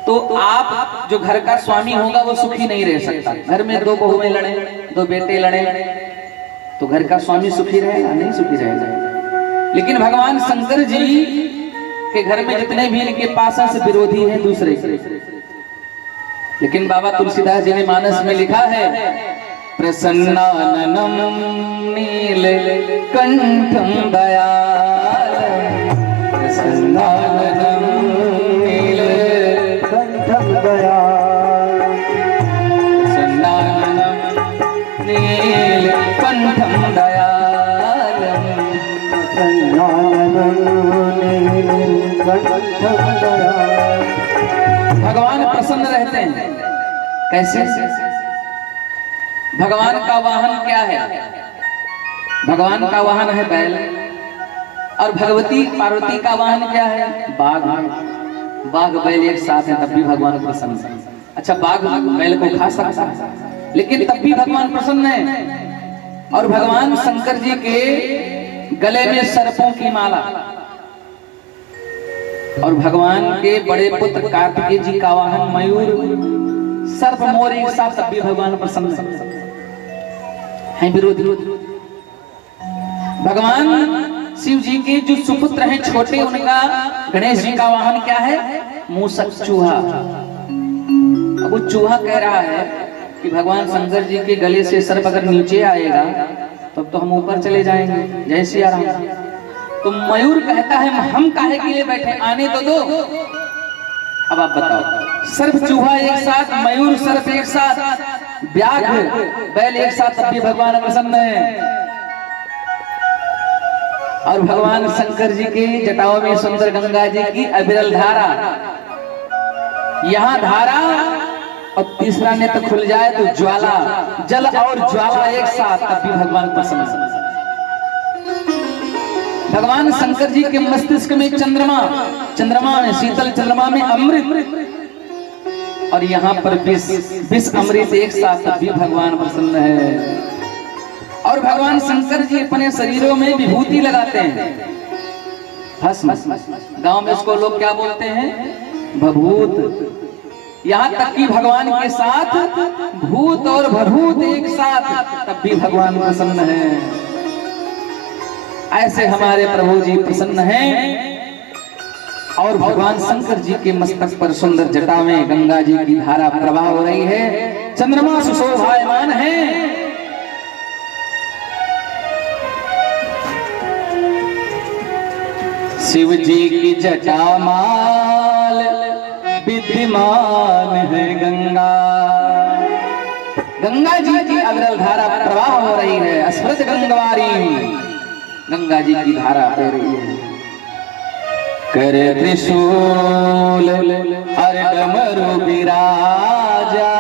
तो आप जो घर का स्वामी होगा वो सुखी नहीं रह सकता। घर में दो बहुएं लड़े, दो बेटे लड़े, तो घर का स्वामी सुखी रहेगा? नहीं सुखी रहेगा। लेकिन भगवान शंकर जी के घर में जितने भी इनके पास से विरोधी हैं दूसरे के, लेकिन बाबा तुलसीदास जी ने मानस में लिखा है प्रसन्नाननम नील कंठम दयाल, प्रसन्नाननम नील कंठम दयाल, प्रसन्नाननम नील कंठम दयाल, प्रसन्नाननम नील कंठम दयाल। भगवान प्रसन्न रहते हैं। कैसे? भगवान का वाहन क्या है? भगवान का वाहन है बैल, और भगवती पार्वती का वाहन क्या है? बाघ। बाघ बैल एक साथ है, तब भी भगवान प्रसन्न है। अच्छा, बाघ बैल को खा सकता है, लेकिन तब भी भगवान प्रसन्न है। और भगवान शंकर जी के गले में सर्पों की माला, और भगवान के बड़े पुत्र कार्तिकेय जी का वाहन मयूर, सर्प मोर एक साथ, तब भी भगवान प्रसन्न है। विरोधी भगवान शिव जी के जो सुपुत्र हैं छोटे, उनका गणेश जी का वाहन क्या है? मूषक, चूहा। अब वो चूहा कह रहा है कि भगवान शंकर जी के गले से सर्प अगर नीचे आएगा तब तो हम ऊपर चले जाएंगे, जय सिया राम। तो मयूर कहता है हम काहे के लिए बैठे, आने तो दो। अब आप बताओ, सर्प चूहा एक साथ, मयूर सर्प एक साथ, व्याघ्र बैल एक साथ, तब भी भगवान प्रसन्न है। और भगवान शंकर जी के जटाओं में सुंदर गंगा जी की अविरल धारा, यहाँ धारा और तीसरा नेत्र खुल जाए तो ज्वाला, जल और ज्वाला एक साथ, तब भी भगवान प्रसन्न है। भगवान शंकर जी के मस्तिष्क में चंद्रमा, चंद्रमा में शीतल, चंद्रमा में अमृत, और यहाँ पर विष अमृत एक साथ, तब भी भगवान प्रसन्न है। और भगवान शंकर जी अपने शरीरों में विभूति लगाते हैं, भस्म। गांव में इसको लोग क्या बोलते हैं? भभूत। यहाँ तक कि भगवान के साथ भूत और भभूत एक साथ, तब भी भगवान प्रसन्न है। ऐसे हमारे प्रभु जी प्रसन्न हैं। और भगवान शंकर जी के मस्तक पर सुंदर जटा में गंगा जी की धारा प्रवाह हो रही है, चंद्रमा सुशोभायमान है। शिव जी की जटा माल विद्यमान है गंगा, गंगा जी की अविरल धारा प्रवाह हो रही है। अस्मृत गंगवारी, गंगा जी की धारा बह रही है। कर त्रिशूल और डमरू बिराजा,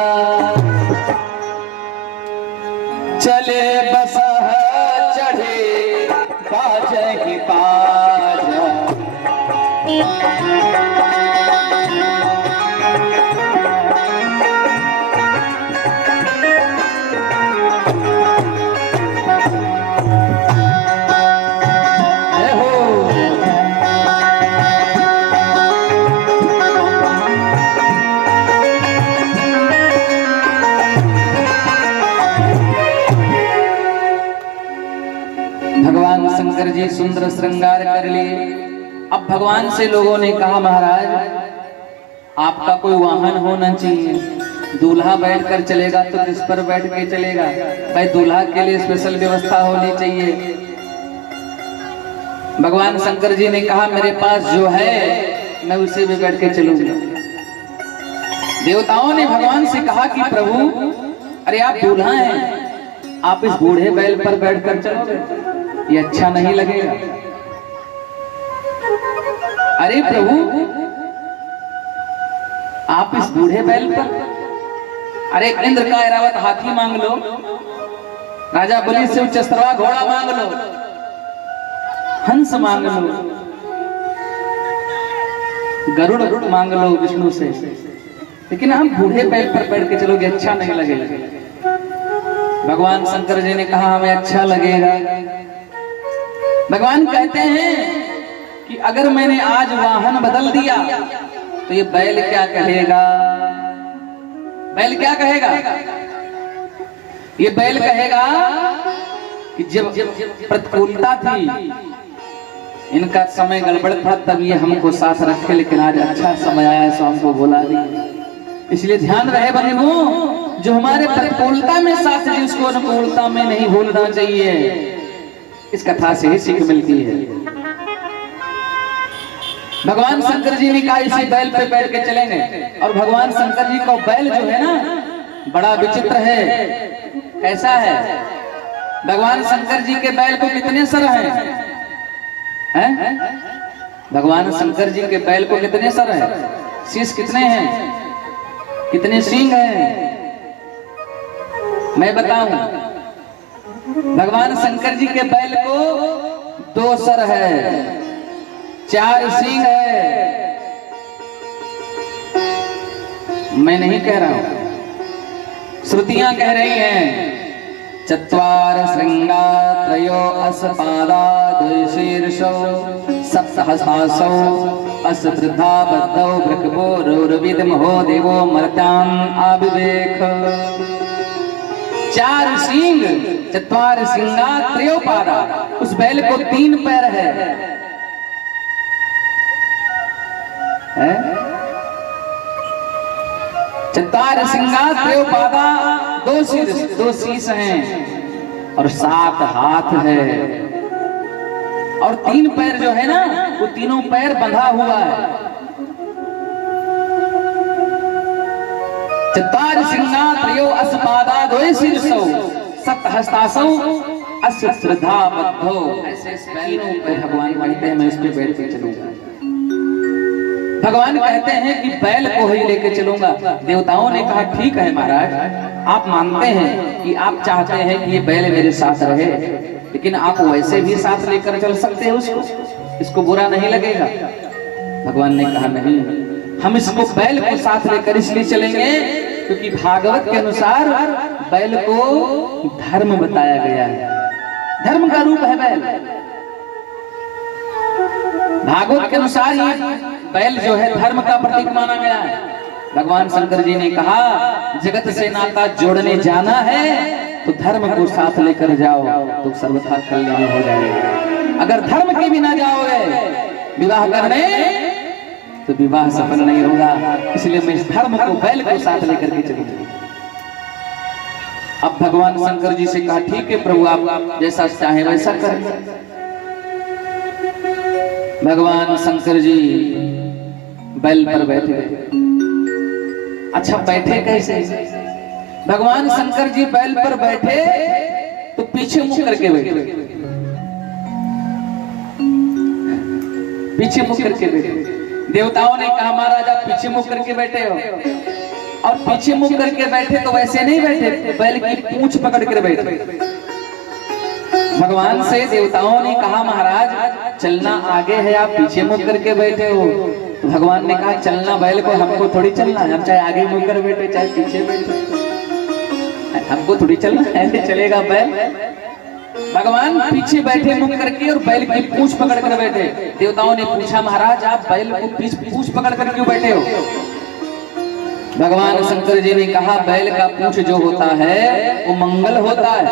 चले बसह चढ़े बाजहि बाजा। भगवान शंकर जी सुंदर श्रृंगार कर लिए। अब भगवान से लोगों ने कहा, महाराज आपका कोई वाहन होना चाहिए, दूल्हा बैठकर चलेगा तो किस पर बैठ के चलेगा? भाई दूल्हा के लिए स्पेशल व्यवस्था होनी चाहिए। भगवान शंकर जी ने कहा, मेरे पास जो है मैं उसे भी बैठ के चलूंगा। देवताओं ने भगवान से कहा कि प्रभु, अरे आप दूल्हा हैं, आप इस बूढ़े बैल पर बैठकर चलोगे, ये अच्छा नहीं लगेगा। अरे प्रभु, आप इस बूढ़े बैल पर, अरे इंद्र का ऐरावत हाथी मांग लो, राजा बलि से उच्चस्तरवा घोड़ा मांग लो, हंस मांग लो, गरुड़ मांग लो विष्णु से, लेकिन हम बूढ़े बैल पर बैठ के चलोगे, अच्छा नहीं लगेगा। भगवान शंकर जी ने कहा, हमें अच्छा लगेगा। भगवान कहते हैं कि अगर मैंने आज वाहन बदल दिया तो ये बैल क्या कहेगा? बैल क्या कहेगा? ये बैल कहेगा कि जब प्रतिकूलता थी, इनका समय गड़बड़ था, तब ये हमको साथ रखे, लेकिन आज अच्छा समय आया सो हमको बुला दिया। इसलिए ध्यान रहे बंधुओं, जो हमारे प्रतिकूलता में साथ है उसको अनुकूलता में नहीं भूलना चाहिए। इस कथा से ही सीख मिलती है। भगवान शंकर जी ने कहा इसी बैल पे बैठ के चलेंगे, और भगवान शंकर जी का बैल जो है ना बड़ा विचित्र है। कैसा है? भगवान शंकर जी के बैल को कितने सर हैं? भगवान शंकर जी के बैल को कितने सर हैं? शीश कितने हैं? कितने सींग हैं? मैं बताऊं, भगवान शंकर जी के बैल को 2 सर है, 4 सींग है। मैं नहीं कह रहा हूं, श्रुतियां कह रही हैं। चत्वार श्रृंगा त्रयो अस्पादा द्विशीर्षौ सप्तहस्तासौ असवृद्धा बद्धौ वृकभोरुर्विद्महो देवो मर्त्याम् आविवेक। 4 सींग, चत्वार सिंगा त्रयोपादा। उस बैल को 3 पैर है? चत्वार सिंगा त्रयोपादा, 2 शीश हैं और 7 हाथ है, और 3 पैर जो है ना वो तीनों पैर बंधा हुआ है। चत्वार सिंगा त्रयो अस्पादा द्विशीर्षौ सप्तहस्तासौ अस्य श्रद्धा बद्धो। ऐसे तीनों पे भगवान कहते हैं मैं इस पे बैठ के चलूंगा। भगवान कहते हैं कि बैल को ही लेके चलूंगा। देवताओं ने कहा ठीक है महाराज, आप मानते हैं कि आप चाहते हैं कि ये बैल मेरे साथ रहे, लेकिन आप वैसे भी साथ लेकर चल सकते हैं उसको, इसको बुरा नहीं लगेगा। भगवान ने कहा नहीं, हम इसको बैल को साथ लेकर इसलिए चलेंगे क्योंकि भागवत के अनुसार बैल को धर्म बताया गया है। धर्म का रूप है बैल। भागवत के अनुसार ये बैल जो है धर्म का प्रतीक माना गया है। भगवान शंकर जी ने कहा जगत से नाता जोड़ने जाना है तो धर्म को साथ लेकर जाओ तो सर्वथा कल्याण हो जाएगा। अगर धर्म के बिना जाओगे विवाह करने तो विवाह सफल नहीं होगा। इसलिए मैं इस धर्म को बैल को साथ लेकर के चलूंगा। अब भगवान शंकर जी से कहा ठीक है प्रभु, आप जैसा चाहे वैसा करें। भगवान शंकर जी बैल पर बैठे। अच्छा बैठे कैसे? भगवान शंकर जी बैल पर बैठे तो पीछे मुंह करके बैठे। पीछे मुख करके बैठे। देवताओं ने कहा महाराज आप पीछे मुख करके बैठे हो, और पीछे मुख करके बैठे तो वैसे नहीं बैठे, बैल की पूंछ पकड़ कर बैठे। भगवान से देवताओं ने कहा महाराज चलना आगे है, आप पीछे मुख करके बैठे हो। तो भगवान ने कहा चलना बैल को हमको थोड़ी चलना है, हम चाहे आगे मुख कर बैठे चाहे पीछे बैठे, हमको थोड़ी चलना है, ऐसे चलेगा बैल। भगवान पीछे बैठे मुख करके और बैल की पूंछ पकड़ कर बैठे। देवताओं ने पूछा महाराज आप बैल को पूंछ पकड़ कर क्यों बैठे हो? भगवान शंकर जी ने कहा बैल का पूंछ जो होता है वो मंगल होता है,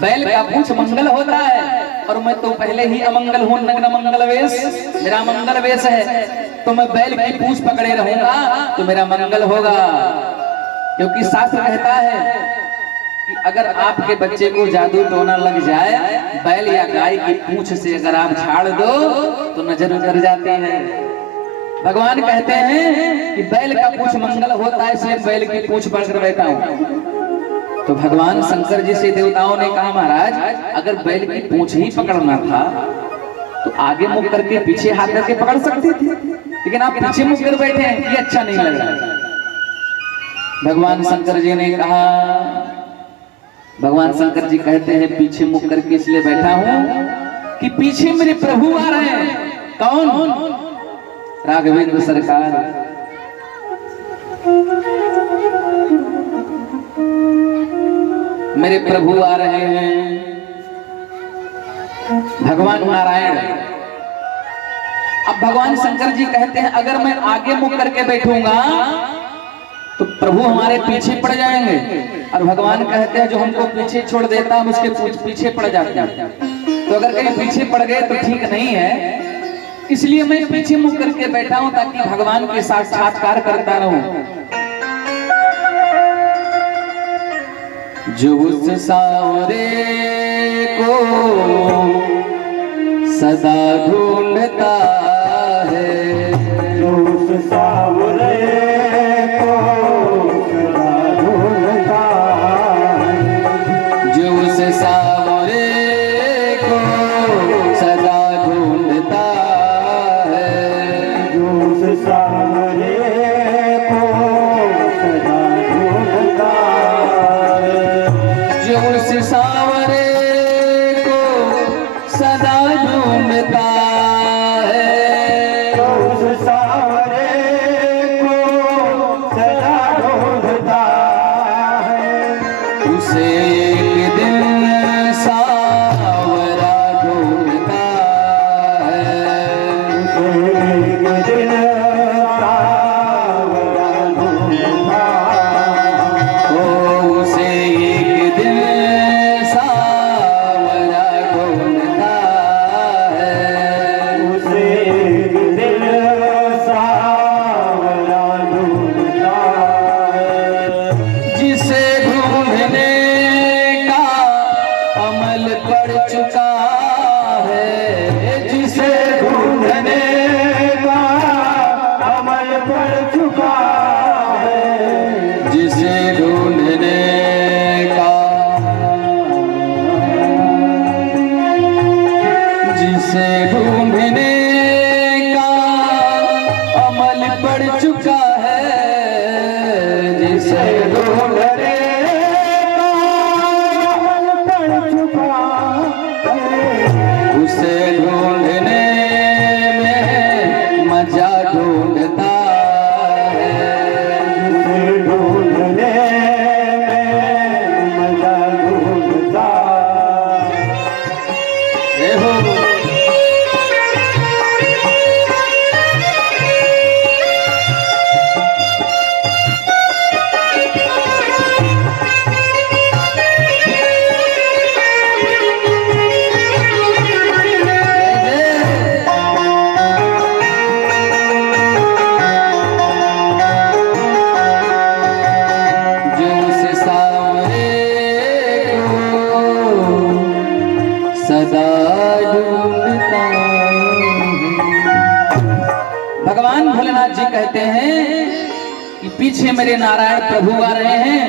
बैल का पूंछ मंगल होता है, और मैं तो पहले ही अमंगल हूं, नग्न मंगल वेश, मेरा मंगल वेश है, तो मैं बैल की पूंछ पकड़े रहूंगा तो मेरा मंगल होगा। क्योंकि शास्त्र कहता है कि अगर आपके बच्चे को जादू टोना लग जाए, बैल या गाय की पूंछ से अगर आप झाड़ दो तो नजर उतर जाती है। भगवान कहते हैं कि बैल का पूंछ मंगल होता है, इसलिए बैल की पूंछ पकड़ बैठा हूं। तो भगवान शंकर जी से देवताओं ने कहा महाराज अगर बैल की पूंछ ही पकड़ना था तो आगे मुख करके पीछे हाथ करके पकड़ सकते थे, लेकिन आप पीछे मुख कर बैठे हैं, ये अच्छा नहीं लग रहा। भगवान शंकर जी ने कहा, भगवान शंकर जी कहते हैं पीछे मुख करके इसलिए बैठा हूं कि पीछे मेरे प्रभु आ रहे हैं। कौन? राघवेंद्र सरकार। मेरे प्रभु आ रहे हैं, भगवान नारायण। अब भगवान शंकर जी कहते हैं अगर मैं आगे मुख करके बैठूंगा तो प्रभु हमारे पीछे पड़ जाएंगे, और भगवान कहते हैं जो हमको पीछे छोड़ देता हम उसके पीछे पड़ जाते हैं। तो अगर कहीं पीछे पड़ गए तो ठीक नहीं है, इसलिए मैं पीछे मुख करके बैठा हूं ताकि भगवान के साक्षात्कार करता रहूं। जो उस सावरे को सदा ढूंढता है, जो उस सावरे को सदा ढूंढता है, जो उस सावरे को सदा ढूंढता है, जो उस सावरे को सदा ढूंढता है, जो उस सावरे को सदा ढूंढता है, जो उस सावरे को सदा ढूंढता है, उसे एक दिन सावरा ढूंढता है, एक दिन सावरा ढूंढता है, ओ उसे एक दिन सावरा ढूंढता है, उसे एक दिन सावरा ढूंढता है, जिसे ढूंढने का अमल पड़ चुका है, जिसे ढूंढने का अमल पड़ चुका है, जिसे ढूंढने का, जिसे ढूंढने का अमल पड़ चुका है, जिसे ढूंढने का अमल पड़ चुका है, उसे ढूंढने में मजा ढूंढता है, उसे ढूंढने में मजा ढूंढता हे हो। जो उस सावरे को सदा ढूंढता है। भगवान भोलेनाथ जी कहते हैं कि पीछे मेरे नारायण प्रभु आ रहे हैं,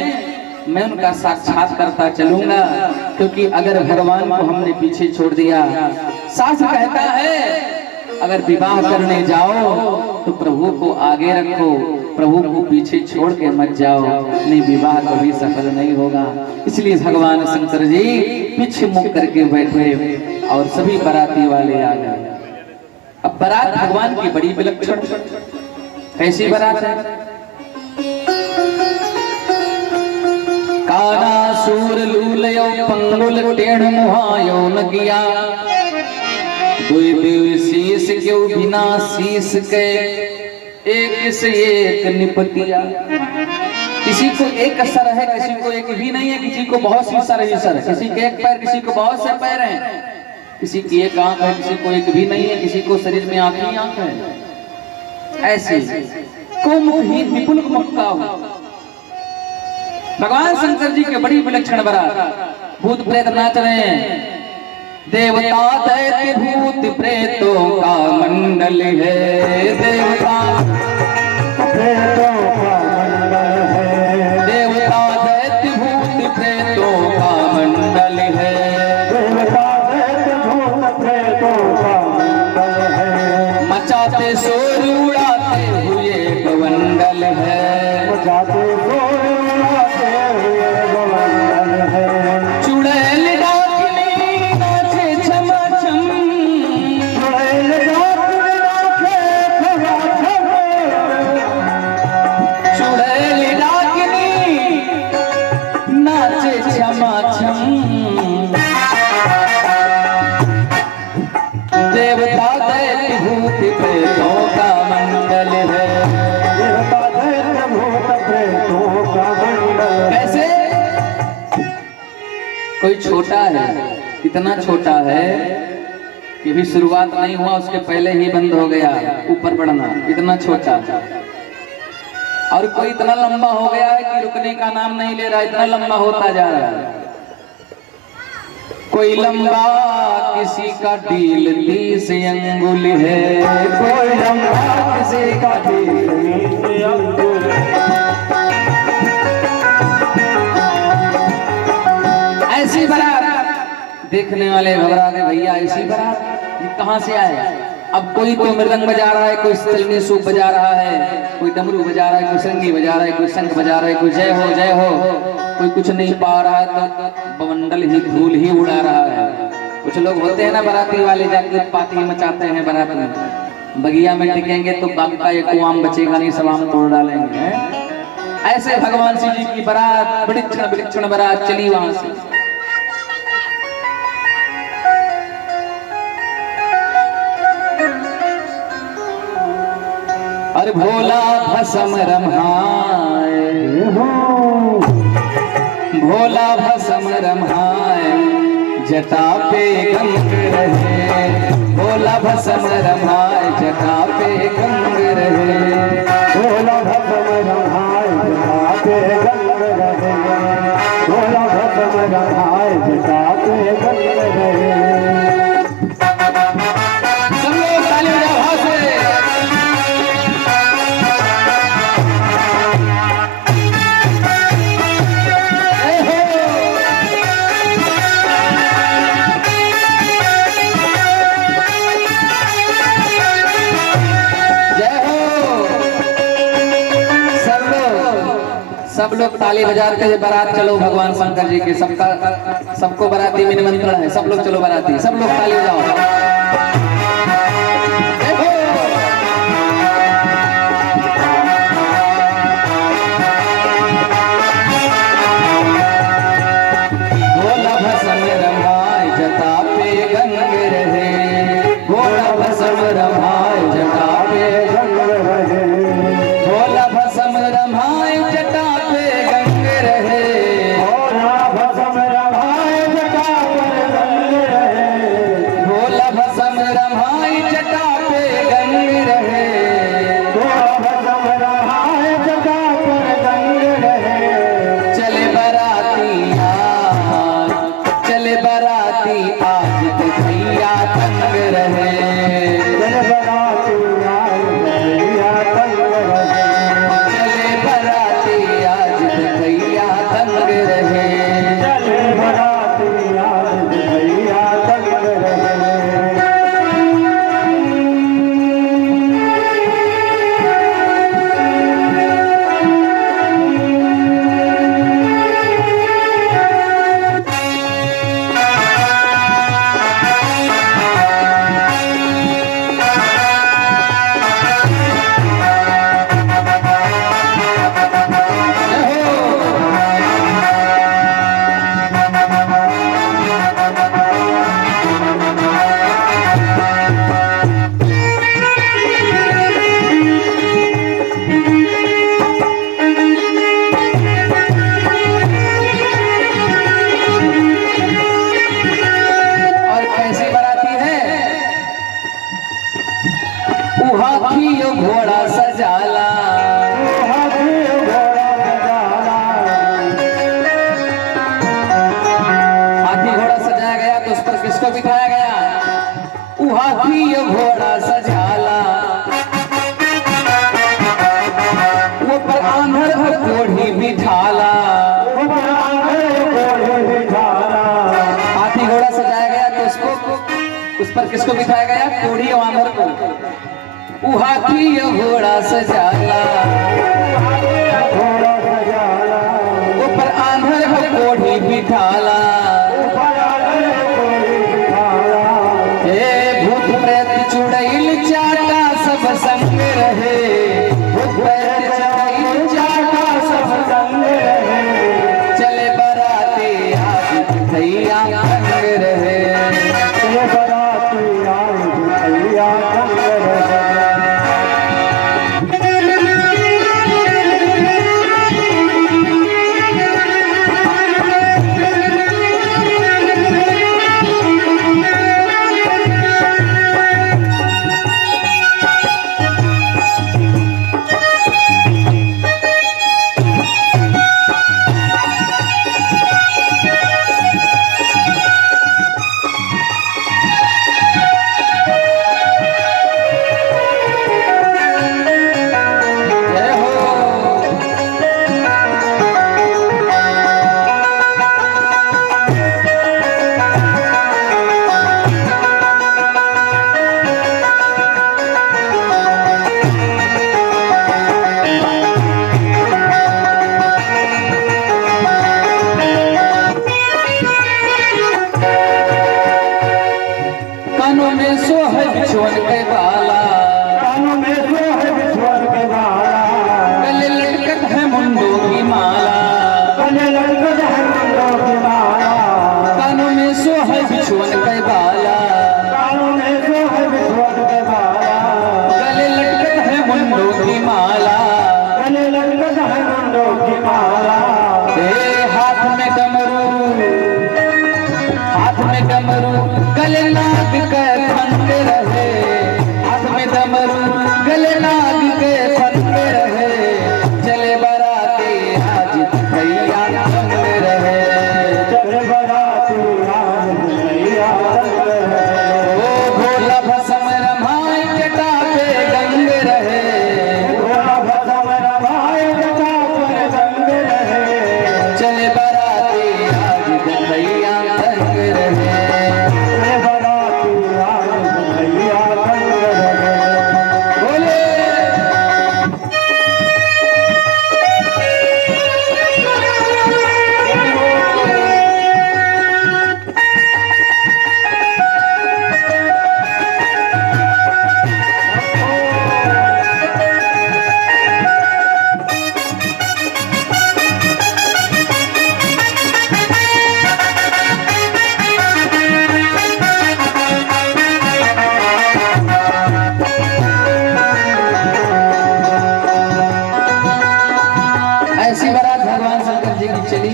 मैं उनका साक्षात करता चलूंगा, क्योंकि अगर भगवान को हमने पीछे छोड़ दिया, शास्त्र कहता है अगर विवाह करने जाओ तो प्रभु को आगे रखो, प्रभु को पीछे छोड़ के मत जाओ, नहीं विवाह कभी सफल नहीं होगा। इसलिए भगवान शंकर जी पीछे मुख करके बैठे और सभी बाराती वाले आ गए। अब बारात भगवान की बड़ी विलक्षण, कैसी बारात है? काना सूर लूलयो पंगुल टेढ़ मुहायो नगिया, दुई दुई शीस क्यों बिना शीस के एक से एक निपतिया। किसी को एक सर है, किसी को एक भी नहीं है, किसी को बहुत सी सर ही सर है, किसी के एक पैर, किसी को बहुत से पैर हैं, किसी की एक आंख है, किसी को एक भी नहीं है, किसी को शरीर में आंख ही आंख है। ऐसे कुमुख ही विपुल मक्का हो। भगवान शंकर जी के बड़ी विलक्षण बारात, भूत प्रेत नाच रहे हैं। देवता दैत्य भूत प्रेतों का मंडल है, देवता प्रेतों का मंडल है, देवता दैत्य भूत प्रेतों का मंडल है, देवता दैत्य भूत प्रेतों का मंडल है, मचाते शोर उड़ाते हुए गवंडल है, मचाते शोर उड़ाते हुए गवंडल है, चुड़ैल डाकिनी नाचे छमा छम, चुड़ैल डाकिनी नाचे छमा छम, चुड़ैल डाकिनी नाचे छमा छम, देवता दैत्य भूत प्रेतों का मंडल है। देवता दैत्य भूत प्रेतों का मंडल। कैसे? कोई छोटा है, इतना छोटा है कि भी शुरुआत नहीं हुआ उसके पहले ही बंद हो गया ऊपर बढ़ना, इतना छोटा। और कोई इतना लंबा हो गया है कि रुकने का नाम नहीं ले रहा, इतना लंबा होता जा रहा है। कोई लंबा किसी का डील 30 अंगुल है, कोई लंबा किसी का दिल अंगुल, ऐसी बारात देखने वाले घबरा गए, भैया ऐसी बारात ये कहाँ से आए? अब कोई तो मृदंग बजा रहा है, कोई चलनी सूप बजा रहा है, कोई डमरू बजा रहा है, कोई संगी बजा रहा है, कोई शंख बजा रहा है, कोई जय हो जय हो, कोई कुछ नहीं पा रहा है तो बवंडल ही धूल ही उड़ा रहा है। कुछ लोग होते हैं ना बाराती वाले, जाके पाती मचाते हैं बारात में, बगिया में टिकेंगे तो बाग का एक आम बचेगा नहीं, सब आम तोड़ डालेंगे। ऐसे भगवान शिव जी की बारात, विलक्षण विलक्षण बारात चली वहां से। और भोला भसम रम्हाए, भोला भसम रम्हाए, जटा पे गंग रहे, भोला भसम रम्हाए, जटा पे गंग रहे, भोला भसम रम्हाए, जटा पे गंग रहे, भोला भसम रम्हाए, जटा पे गंग रहे। सब लोग ताली बजाओ हाथ से। सब लोग ताली बजाते हैं, बारात चलो भगवान शंकर जी के, सबका सबको बाराती में निमंत्रण है, सब लोग चलो बाराती, सब लोग ताली बजाओ। भोला भसम रम्हाए, जटा पे गंग रहे, भोला भसम रम्हाए, जटा पे गंग रहे, भोला भसम रम्हाए, जटा पे गंग रहे, भोला भसम रम्हाए, जटा पे गंग रहे, भोला बिठाला। हाथी घोड़ा सजाया गया तो उस पर किसको बिठाया गया? कोढ़ी वानर को। वो हाथी या घोड़ा सजाला, ऊपर आंधर को कोढ़ी बिठाला। भूत प्रेत चुड़ैल चाटा सब संग रहे, भूत प्रेत चुड़ैल चाटा सब संग रहे। चले बराती आज भैया संग रहे, चले बराती आज भैया संग रहे। कानों में सोहे बिछुअन के बाला, कानों में सोहे बिछुअन के बाला। गले लटकत है मुंडों की माला, गले लटकत है मुंडों की माला। कानों में सोहे बिछुअन के बाला, कानों में सोहे बिछुअन के बाला। गले लटकत है मुंडों की माला, गले लटकत है मुंडों की माला। हाथ में डमरू, हाथ में डमरू गले नाग के फंदे रहे, हाथ में डमरू गले नाग के फंदे रहे। चले बराती आज भैया संग रहे, चले बराती आज भैया संग रहे। ओ भोला भसम रमाई जटा पे गंग रहे, भोला भसम रमाई जटा पे गंग रहे। चले बराती आज भैया संग रहे। चले बराती आज भैया संग रहे। बोले ऐसी बारात भगवान शंकर जी की चली,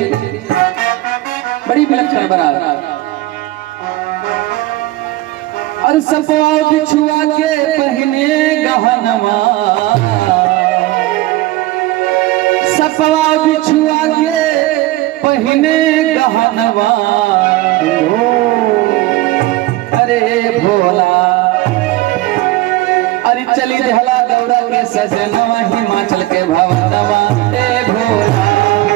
बड़ी विलक्षण बारात। और सपवा बिछुआ के पहने गहनवा, सपवा बिछुआ के पहने गहनवा। अरे भोला, अरे चली देहला गौरा के सजनवा, हिमाचल के भवनवा। ए भोला,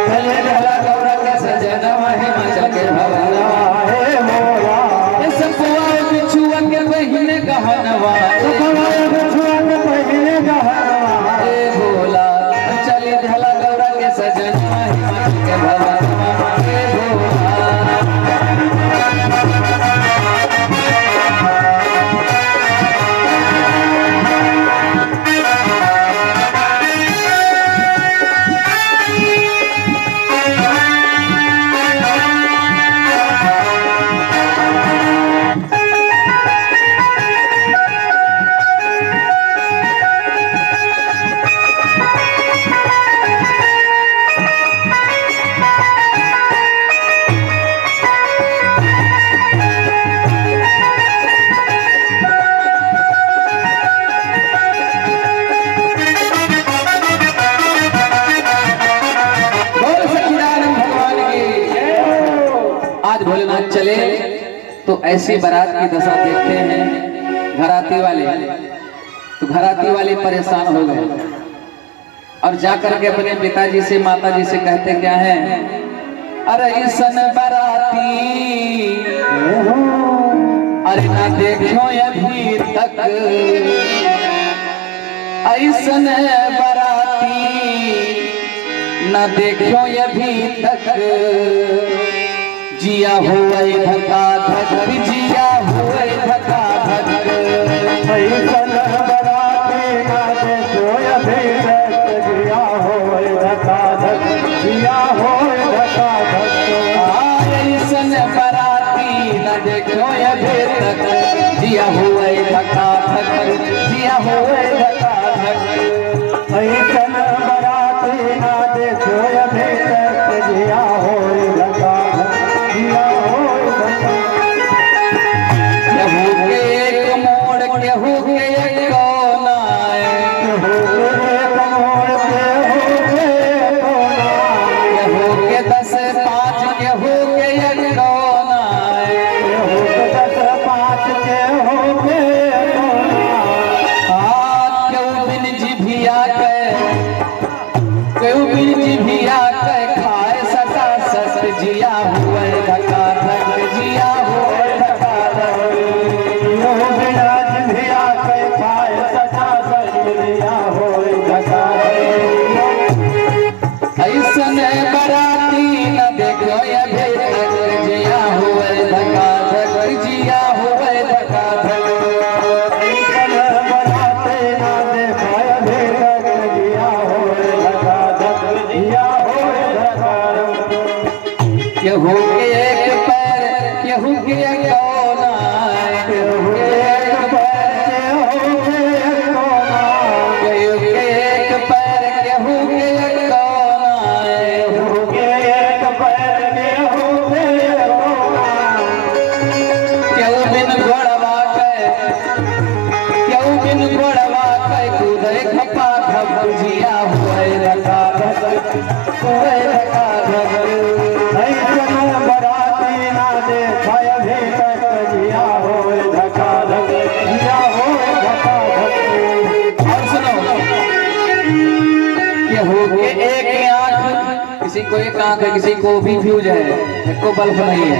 चली देहला गौरा के सजनवा, हिमाचल के भवनवा। हे मोरा ए सपवा बिछुआ के पहने गहनवा, सपवा बिछुआ के पहने गहनवा। ए भोला, चली देहला गौरा के सजनवा, हिमाचल के भवनवा। ए भोला, चले तो ऐसी बारात की दशा देखते हैं। घराती वाले तो घराती वाले परेशान हो गए। और जाकर के अपने पिताजी से माताजी से कहते क्या है, अरे सन बराती अरे ना देखो अभी तक, ऐसन बराती न देखो अभी तक, जिया हुआ धका धक, जिया हुआ धका धक, ऐसन बराती ना देखो अभी तक, जिया हुआ धका धक, जिया हुआ धका धक, ऐसन बराती न देखो अभी तक, जिया हुआ धका धक, जिया हुआ धका धक, ऐसन बराती ना देखो अभी तक, जिया हुआ धका धक, जिया हुआ धका धक। केहू के एक मोड़, केहू के एक कोना, केहू के 10 5, केहू के एक कोना, केहू बिन जिभिया के, केहू बिन जिभिया के खाए सटा सट, जिया हुआ धका धक, जिया हुआ धका धक, ऐसन बराती न देखो अभी तक, जिया हुआ धका धक, जिया हुआ धका धक, केहू के एक पैर, केहू के एक कोना, केहू के एक पैर, केहू के एक पैर, केहू के एक कोना, केहू बिन घोड़वा के, केहू बिन घोड़वा के कूदे खपा खप, जिया हुआ धका धक, हुआ धका धक, केहू के एक आंख, किसी को एक आंख है, किसी को भी फ्यूज है, को बल्ब नहीं है,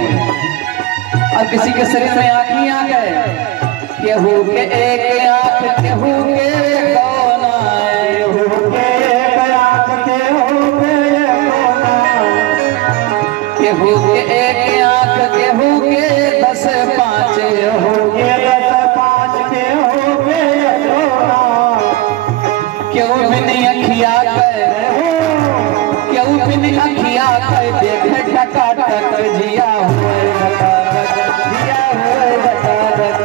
और किसी के शरीर में आंख ही आंख है, केहू के एक आंख, केहू के एक कोना, केहू के एक आंख, केहू के 10 5, केहू बिन अखिया के, केहू बिन अखिया के देखे टका टक, जिया हुआ धका धक, जिया हुआ धका धक,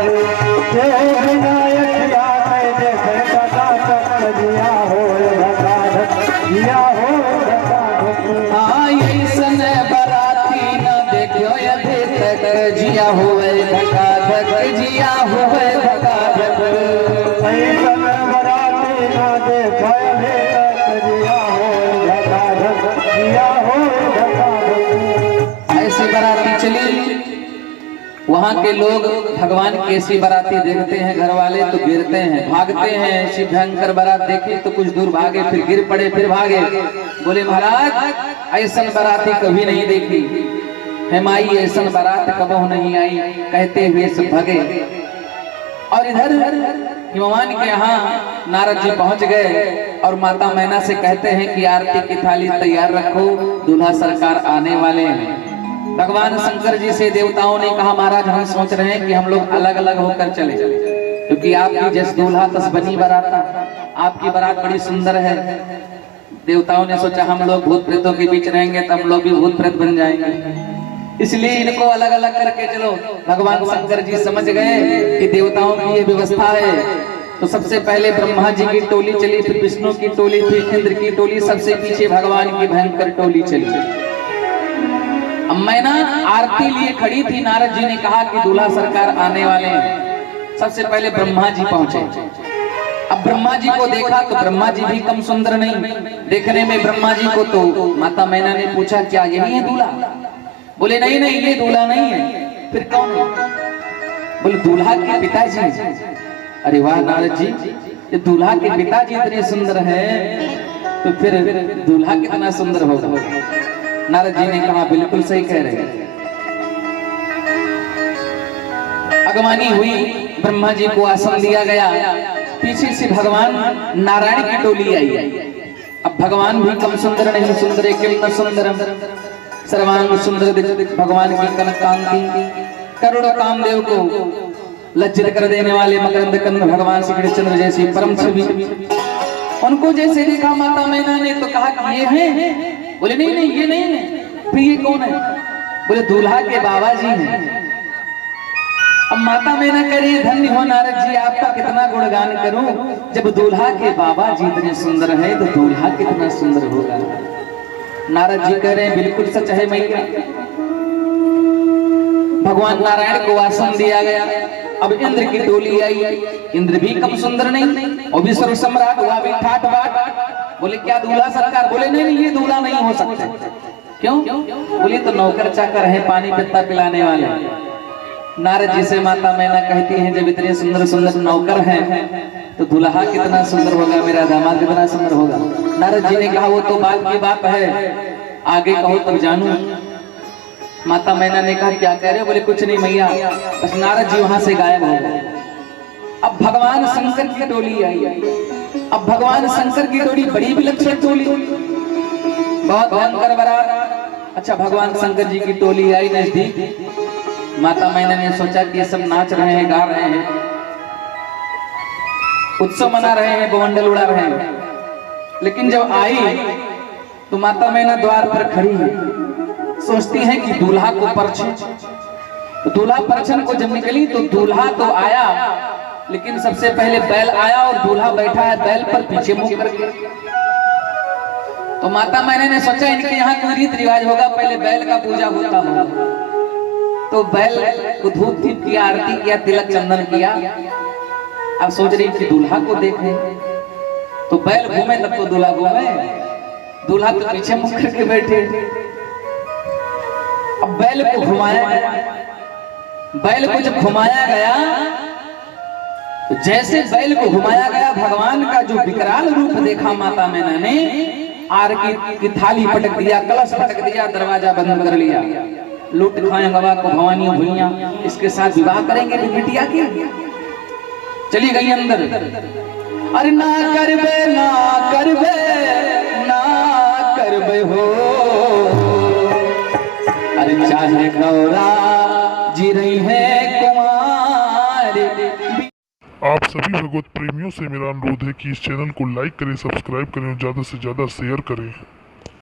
हाँ ऐसन बराती न देखो अभी तक, जिया हुआ धका धक, जिया हुआ धका धक, ऐसी बराती चली। वहाँ के लोग भगवान की ऐसी बराती देखते हैं, घर वाले तो गिरते हैं, भागते हैं। ऐसी भयंकर बारात देखी तो कुछ दूर भागे, फिर गिर पड़े, फिर भागे। बोले महाराज ऐसा बराती कभी नहीं देखी है, माई ऐसा बारात कबहू नहीं आई, कहते हुए सब भगे। और इधर हिमवान के यहाँ नारद जी पहुंच गए और माता मैना से कहते हैं कि आरती की थाली तैयार रखो, दूल्हा सरकार आने वाले हैं। भगवान शंकर जी से देवताओं ने कहा महाराज हम सोच रहे हैं कि हम लोग अलग अलग होकर चले, क्योंकि आपकी जैसे दूल्हा तस बनी बारात, आपकी बारात बड़ी सुंदर है। देवताओं ने सोचा हम लोग भूत प्रेतों के बीच रहेंगे तो हम लोग भी भूत प्रेत बन जाएंगे, इसलिए इनको अलग अलग करके चलो। भगवान शंकर जी समझ गए कि देवताओं की ये व्यवस्था है, तो सबसे पहले ब्रह्मा जी की टोली चली, फिर विष्णु की टोली, फिर इंद्र की टोली, सबसे पीछे भगवान की भयंकर टोली चली। अब मैना आरती लिए खड़ी थी, नारद जी ने कहा कि दूल्हा सरकार आने वाले हैं। सबसे पहले ब्रह्मा जी पहुंचे। अब ब्रह्मा जी को देखा तो ब्रह्मा जी भी कम सुंदर नहीं देखने में ब्रह्मा जी को। तो माता मैना ने पूछा क्या यही है दूल्हा? बोले नहीं नहीं ये दूल्हा नहीं है। फिर कौन है? बोले दूल्हा के पिताजी। अरे वाह नारद जी, ये दूल्हा के पिताजी इतने सुंदर हैं। तो फिर दूल्हा कितना सुंदर होगा। नारद जी ने कहा बिल्कुल सही कह रहे हैं। अगवानी हुई, ब्रह्मा जी को आसन दिया गया, पीछे से भगवान नारायण की टोली आई। अब भगवान भी कम सुंदर नहीं, सुंदर किम सुंदरम सर्वांग सुंदर भगवान की कनकांगी, करोड़ों कामदेव को लज्जित कर देने वाले मकरंद कंद भगवान श्री कृष्णचंद्र जैसी परम छवि। उनको जैसे देखा माता मैना ने तो कहा कि ये हैं। बोले नहीं नहीं ये नहीं है। फिर ये कौन है? बोले दूल्हा के बाबा जी हैं। अब माता मैना करे धन्य हो नारद जी, आपका कितना गुणगान करूं। जब दूल्हा के बाबा जी इतने सुंदर हैं तो दूल्हा कितना सुंदर होगा। नारद जी कह रहे हैं बिल्कुल सच है मैया। भगवान नारायण को आसन दिया गया। अब इंद्र की टोली आई। इंद्र भी कम सुंदर नहीं और भी सर्व सम्राट हुआ भी ठाट बाट। बोले क्या दूल्हा सरकार? बोले नहीं नहीं ये दूल्हा नहीं हो सकता। क्यों? बोले तो नौकर चाकर है, पानी पत्ता पिलाने वाले। नारद जी से माता मैना कहती हैं जब इतने सुंदर सुंदर नौकर हैं तो दूल्हा कितना सुंदर होगा, मेरा दामाद कितना सुंदर होगा। नारद जी ने कहा वो तो बात की बात है, आगे कहो तब जानू। माता मैना ने कहा क्या कह रहे हो? बोले कुछ नहीं मैया। बस नारद जी वहां से गायब हो गए। अब भगवान शंकर की टोली आई। अब भगवान शंकर की टोली बड़ी विलक्षण टोली, बहुत भयंकर बारात। अच्छा भगवान शंकर जी की टोली आई नजदीक। माता मैना ने सोचा कि ये सब नाच रहे हैं, गा रहे हैं, उत्सव मना रहे हैं, बवंडल उड़ा रहे हैं। लेकिन जब आई तो माता मैना द्वार पर खड़ी है, सोचती है कि दूल्हा को परछे। तो दूल्हा परछन को जब निकली तो दूल्हा तो आया, लेकिन सबसे पहले बैल आया और दूल्हा बैठा है बैल पर पीछे मुंह करके। तो माता मैना ने सोचा इनके यहाँ कोई रीत रिवाज होगा, पहले बैल का पूजा होता होगा। तो बैल को धूप दीप किया, आरती किया, तिलक चंदन किया। अब सोच रही कि दूल्हा को देखे। तो बैल घूमे तब तो दूल्हा घूमे, दूल्हा तो पीछे मुख करके बैठे। अब बैल को घुमाया गया। बैल को जब घुमाया गया तो जैसे बैल को घुमाया गया भगवान का जो विकराल रूप देखा माता मैना ने। आरती की थाली पटक दिया, कलश पटक दिया, दरवाजा बंद कर लिया। लूट खाए गवा को भवानी भैया, इसके साथ विवाह करेंगे बिटिया की। चली गई अंदर। अरे ना करबे ना करबे ना करबे हो, अरे चाहे गौरा जी रही है कुमारी। आप सभी भगवत प्रेमियों से मेरा अनुरोध है कि इस चैनल को लाइक करें, सब्सक्राइब करें और ज़्यादा से ज़्यादा शेयर करें।